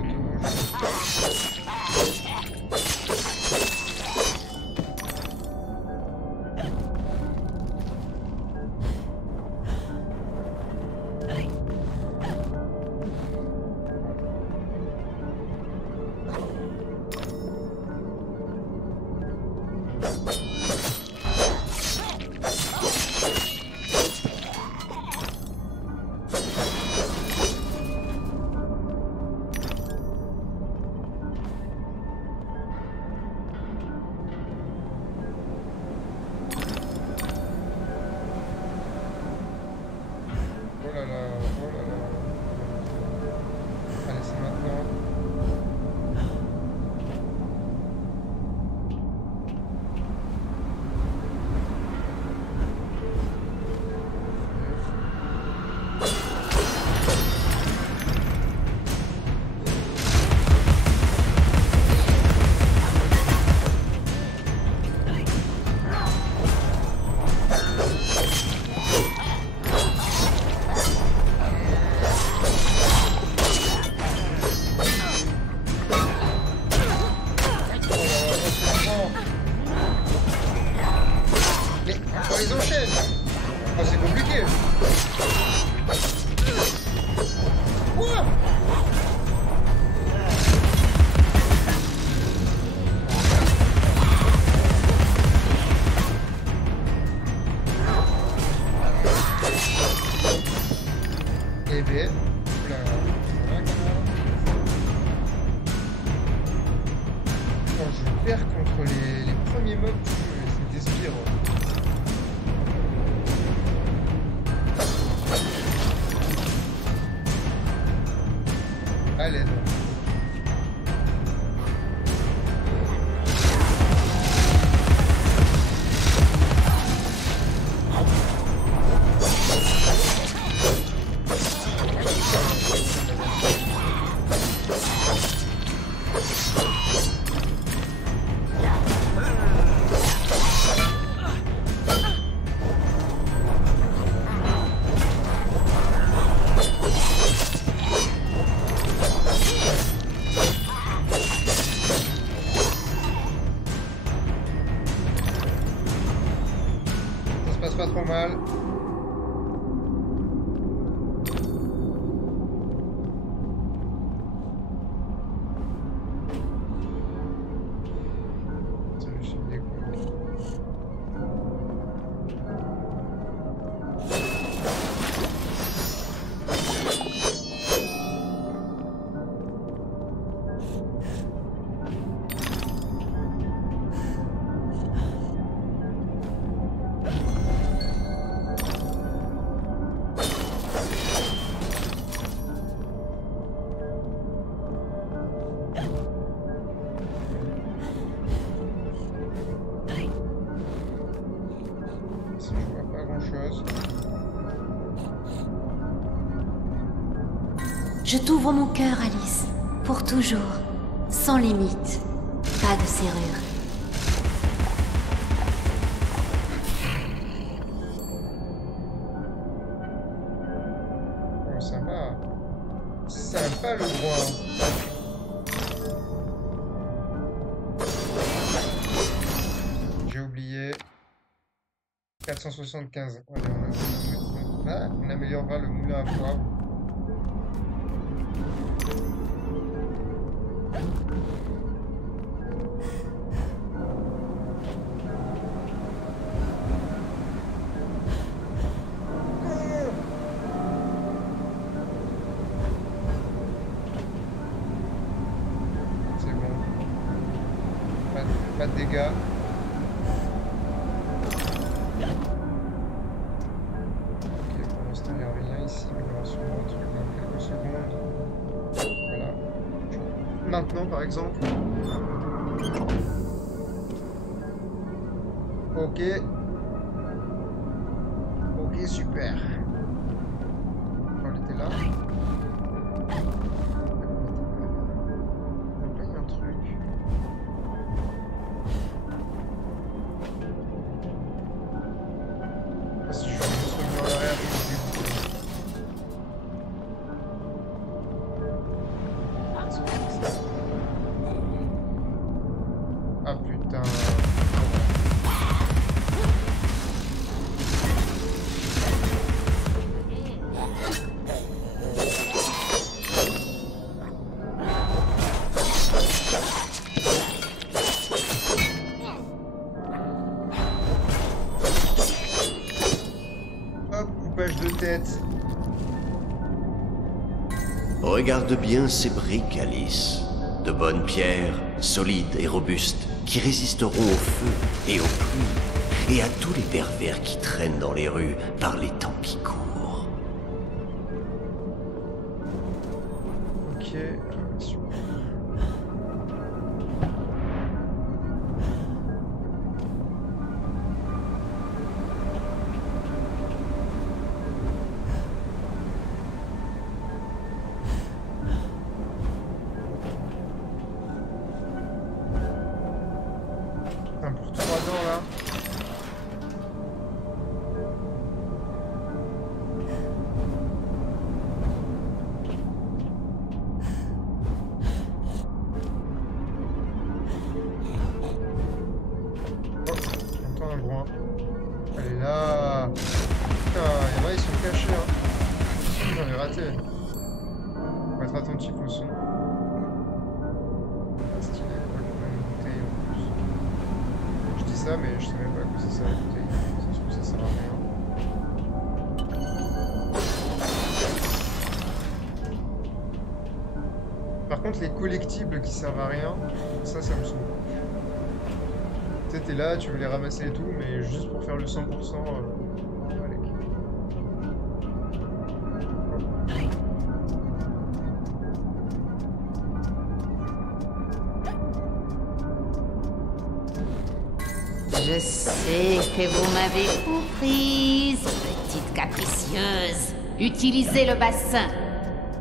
Pas trop mal. Je t'ouvre mon cœur, Alice, pour toujours, sans limite, pas de serrure. Oh, sympa. Sympa le droit. J'ai oublié. 475. On améliorera le moulin à poivre. Pas de dégâts. Ok, pour l'instant il n'y a rien ici, mais il y aura sûrement un truc dans quelques secondes. Voilà. Maintenant par exemple. Ok. Ok, super. On était là. Donc là, il y a un truc. Ah, si je suis juste revenu en arrière, je suis dégoûté. Qu'est-ce que c'est que ça? Ah putain. Tête. Regarde bien ces briques, Alice. De bonnes pierres, solides et robustes, qui résisteront au feu et aux pluies, et à tous les pervers qui traînent dans les rues par les temps qui courent. Ok, super. Pour 3 ans là. Oh, j'entends un bruit. Elle est là. Putain, il y en a, ils sont cachés. Hein. J'en ai raté. Faut être attentif au son. Stylé, une bouteille en plus. Je dis ça, mais je sais même pas à quoi ça sert la bouteille. Ça se trouve, ça sert à rien. Par contre, les collectibles qui servent à rien, ça me saoule. Tu sais, t'es là, tu veux les ramasser et tout, mais juste pour faire le 100%, allez. Je sais que vous m'avez comprise, petite capricieuse. Utilisez le bassin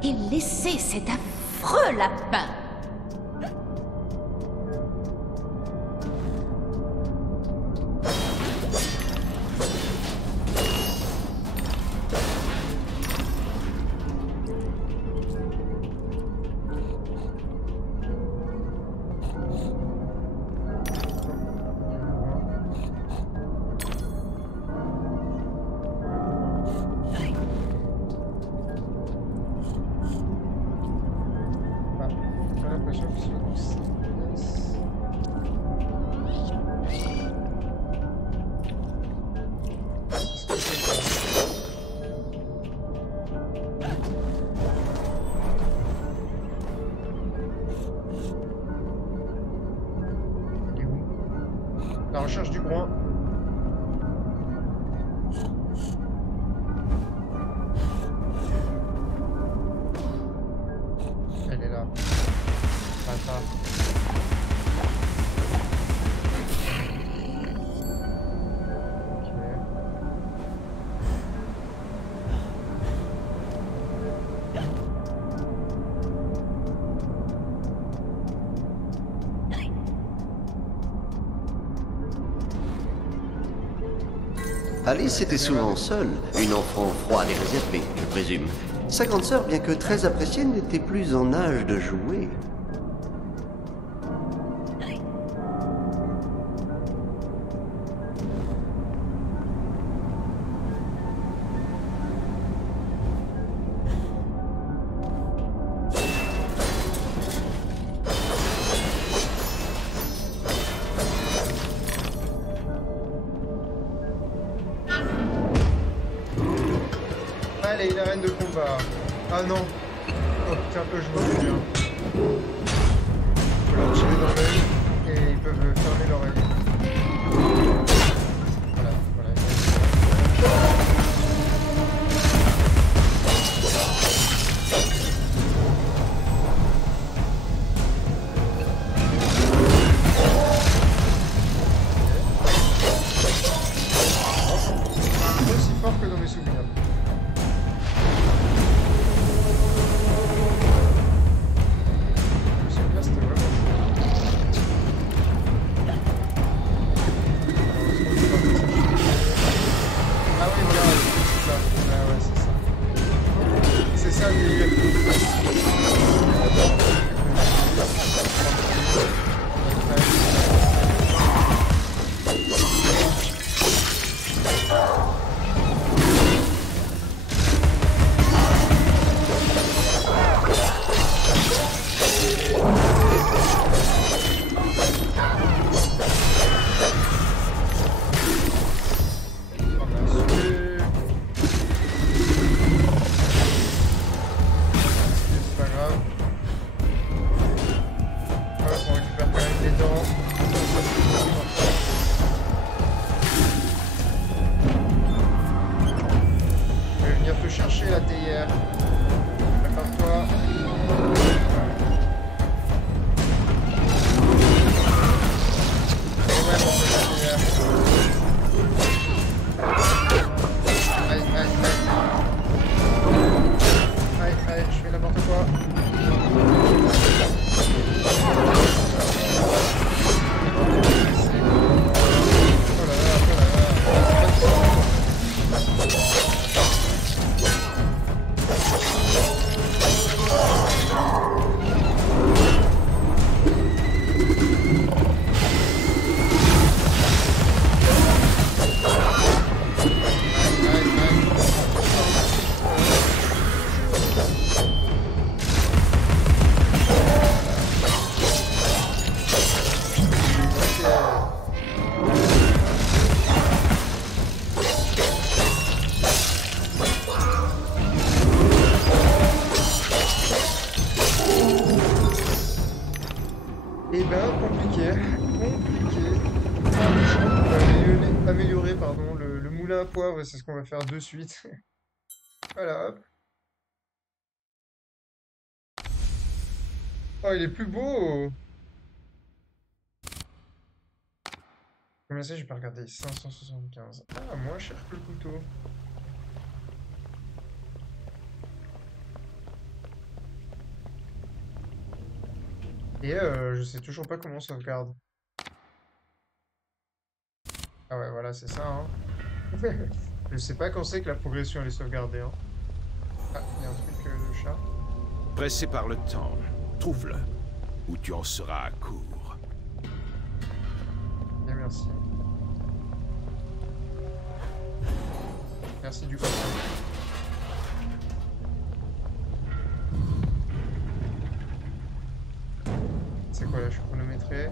et laissez cet affreux lapin. La recherche du groin. Elle est là. Attends. Alice était souvent seule, une enfant froide et réservée, je présume. Sa grande sœur, bien que très appréciée, n'était plus en âge de jouer. Allez, une arène de combat. Ah non. Oh putain, eux je me souviens. Faut leur tirer dans l'œil. Et et ils peuvent fermer l'oreille. Voilà, voilà. C'est aussi fort que dans mes souvenirs. Améliorer, pardon, le moulin à poivre, c'est ce qu'on va faire de suite. Voilà, hop. Oh, il est plus beau! Combien c'est? J'ai pas regardé. 575. Ah, moins cher que le couteau. Et je sais toujours pas comment on sauvegarde. Ah ouais, voilà, c'est ça, hein. Je sais pas quand c'est que la progression elle est sauvegardée, hein. Ah, il y a un truc de chat. Pressé par le temps, trouve-le, ou tu en seras à court. Bien, merci. Merci du conseil. C'est quoi là, je suis chronométré.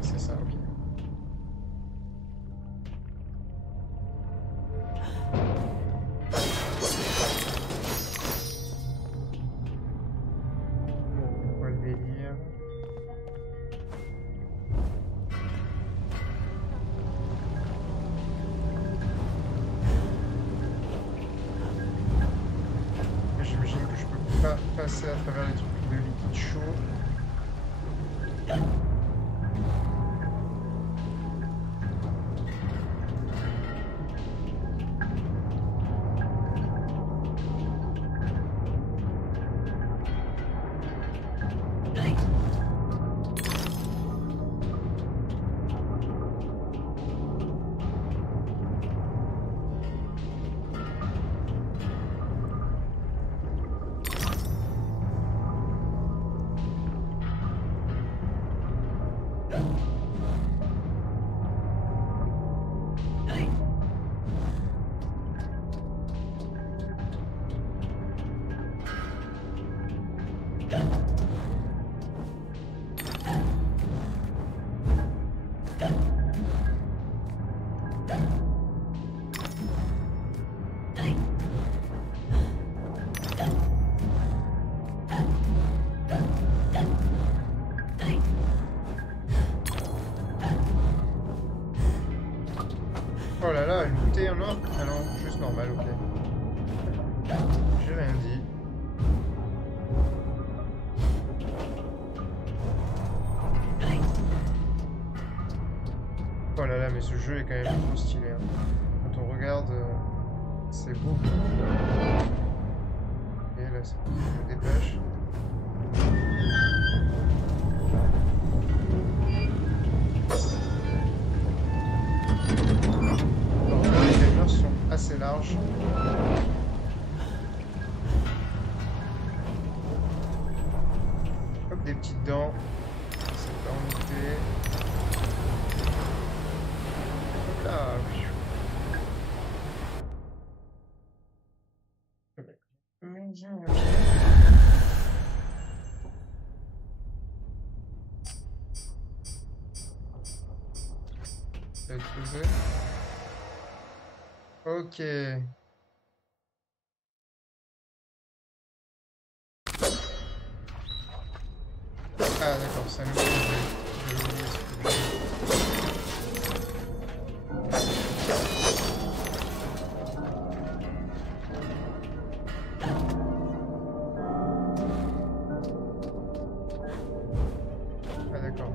C'est ça, ok. C'est quoi le délire? J'imagine que je peux pas passer à travers les trucs de liquide chaud. Oh là là, une bouteille en or? Ah non, juste normal, ok. J'ai rien dit. Oh là là, mais ce jeu est quand même trop stylé. Hein. Quand on regarde, c'est beau. Et là, c'est bon, je me dépêche. Les gamers sont assez larges. Hop, des petites dents. C'est pas embêté. Hop là. Ça va être posé. Ok. Ah d'accord, ça nous fait. Ah d'accord.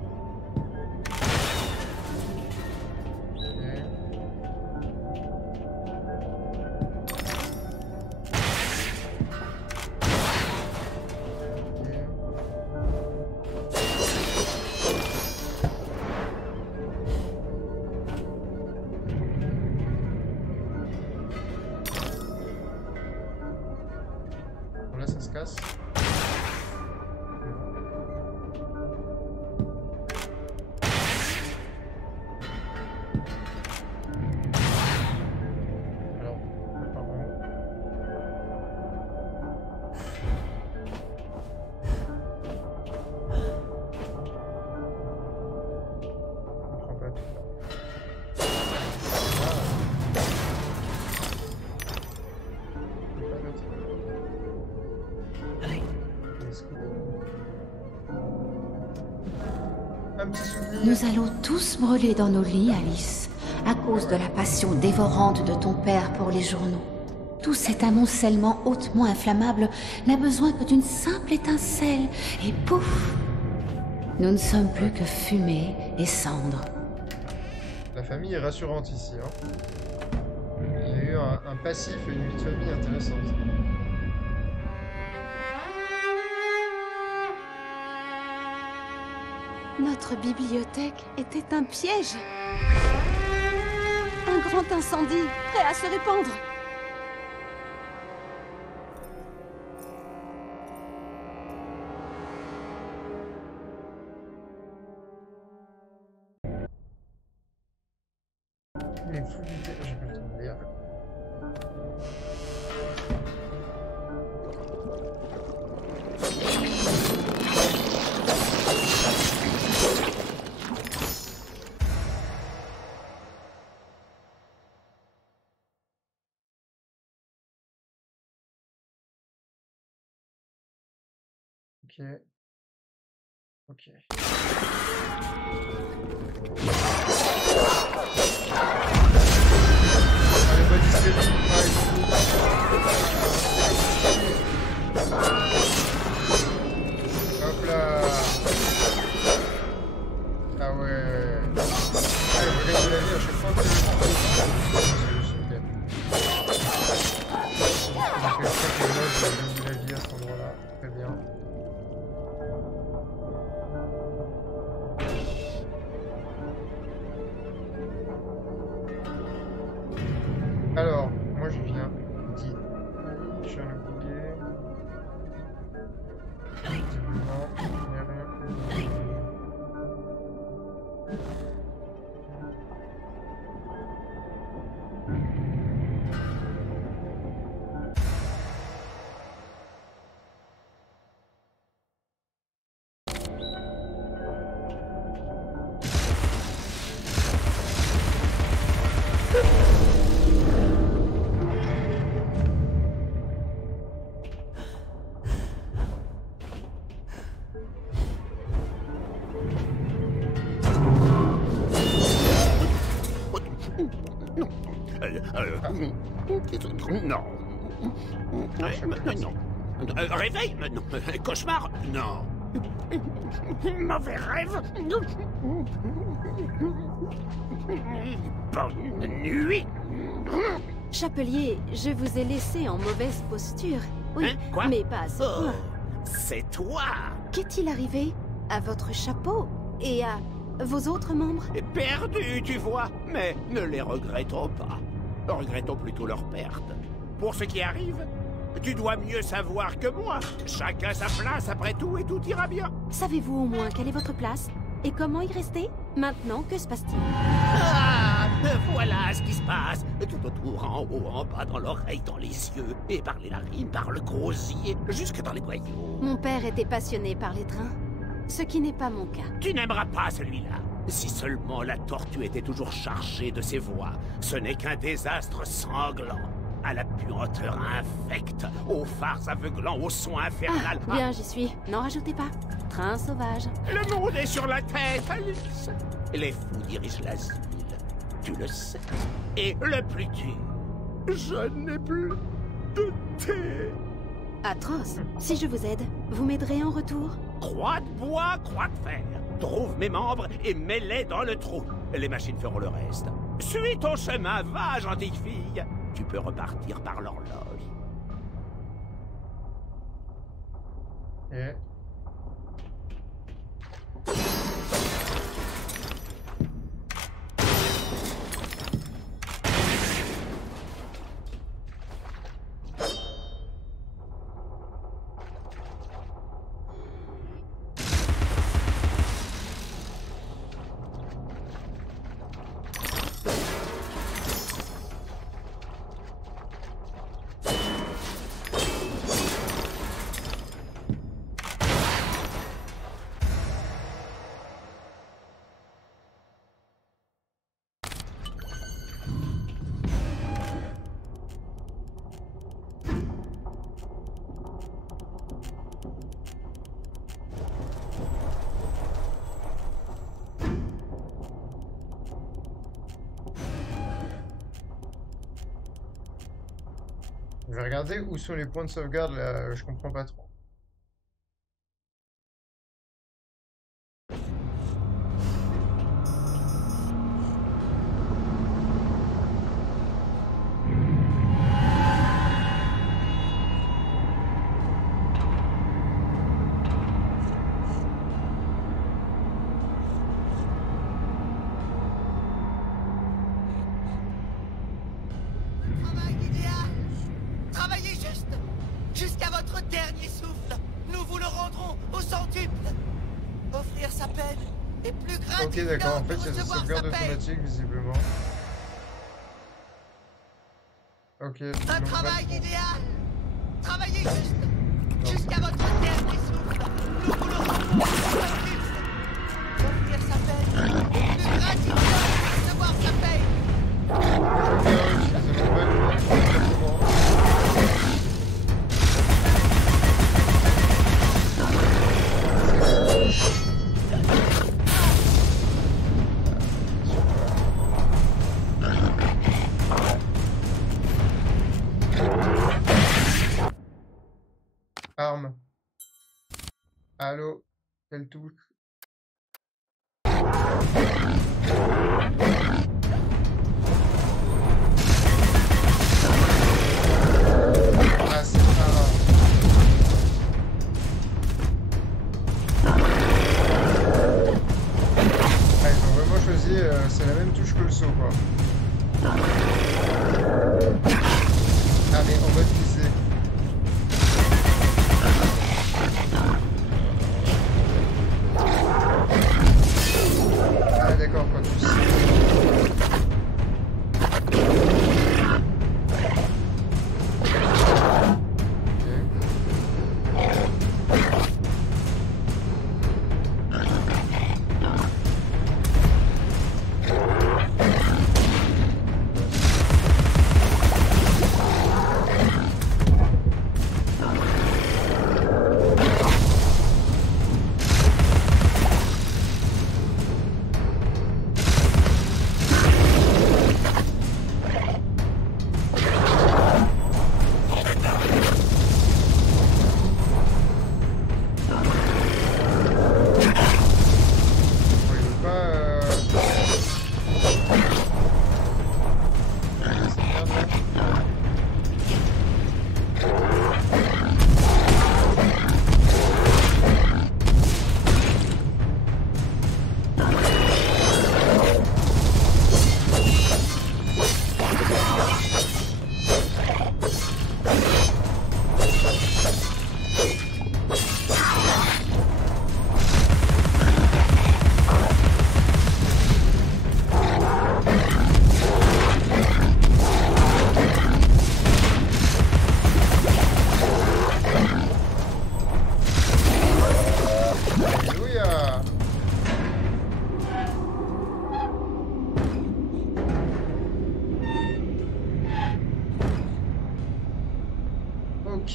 Bon, là ça se casse. Alors, apparemment. On prend pas tout. Nous allons tous brûler dans nos lits, Alice, à cause de la passion dévorante de ton père pour les journaux. Tout cet amoncellement hautement inflammable n'a besoin que d'une simple étincelle, et pouf! Nous ne sommes plus que fumée et cendres. La famille est rassurante ici. Hein. Il y a eu un passif et une vie de famille intéressante. Notre bibliothèque était un piège. Un grand incendie, prêt à se répandre. Les fous du thé, j'ai pas le temps de lire. Ok. Ok. Allez, body slaving, hop là. Ah ouais. Allez, on va gagner la vie à chaque fois que... Ok. Donc, je crois que là, je vais gagner la vie à cet endroit-là. Très bien. Alors, moi je viens dit. Je suis un oublié. Visiblement, il n'y a rien. Non. Non. Non. Réveil? Non. Cauchemar? Non. Mauvais rêve? Bonne nuit. Chapelier, je vous ai laissé en mauvaise posture. Oui, Hein? Quoi? mais pas à ce Oh, point. c'est toi. Qu'est-il arrivé à votre chapeau et à vos autres membres? Perdu, tu vois. Mais ne les regrettons pas. Regrettons plutôt leur perte. Pour ce qui arrive, tu dois mieux savoir que moi. Chacun sa place après tout et tout ira bien. Savez-vous au moins quelle est votre place? Et comment y rester? Maintenant, que se passe-t-il? Ah, voilà ce qui se passe. Tout autour, en haut, en bas, dans l'oreille, dans les yeux. Et par les narines, par le gosier, jusque dans les boyaux. Mon père était passionné par les trains, ce qui n'est pas mon cas. Tu n'aimeras pas celui-là. Si seulement la tortue était toujours chargée de ses voix. Ce n'est qu'un désastre sanglant. À la puanteur infecte, aux phares aveuglants, au son infernal. Ah, bien, j'y suis. N'en rajoutez pas. Train sauvage. Le monde est sur la tête, Alice. Les fous dirigent l'asile. Tu le sais. Et le plus dur, je n'ai plus de thé. Atroce. Si je vous aide, vous m'aiderez en retour? Croix de bois, croix de fer. Trouve mes membres et mets-les dans le trou. Les machines feront le reste. Suis ton chemin, va, gentille fille. Tu peux repartir par l'horloge. Et... Je vais regarder où sont les points de sauvegarde là, je comprends pas trop. Jusqu'à votre dernier souffle, nous vous le rendrons au centuple. Offrir sa peine est plus gratifiant. Ok, d'accord, en fait, il y a des recevoir sauvegardes sa paye. automatiques, visiblement. Ok. Un donc, travail là, idéal. Travaillez juste. Jusqu'à votre dernier souffle, nous vous le rendrons au centuple. Offrir sa peine est plus gratifiant que recevoir sa paye. je vais utiliser mon badge, je vais faire comment. Arme. Allô, quelle touche? Ah, c'est pas grave. Ah, ils ont vraiment choisi, c'est la même touche que le saut, quoi. Ah, mais en mode lycée. Ah, d'accord, quand tu sais.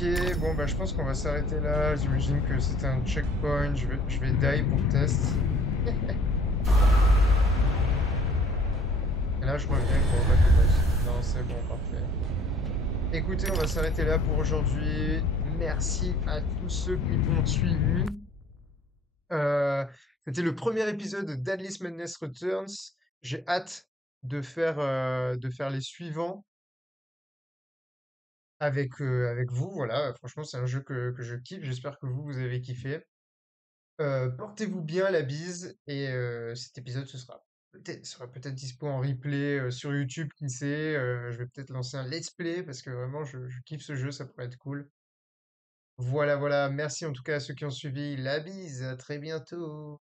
Ok, bon bah je pense qu'on va s'arrêter là. J'imagine que c'était un checkpoint. Je vais die pour le test. Et là je reviens pour remettre le boss. Non, c'est bon, parfait. Écoutez, on va s'arrêter là pour aujourd'hui. Merci à tous ceux qui m'ont suivi. Euh, C'était le premier épisode de Deadliest Madness Returns. J'ai hâte de faire les suivants avec vous. Voilà, franchement, c'est un jeu que je kiffe. J'espère que vous avez kiffé. Portez-vous bien, la bise. Et cet épisode, sera peut-être dispo en replay sur YouTube, qui sait. Je vais peut-être lancer un let's play parce que vraiment, je kiffe ce jeu, ça pourrait être cool. Voilà, voilà. Merci en tout cas à ceux qui ont suivi. La bise, à très bientôt.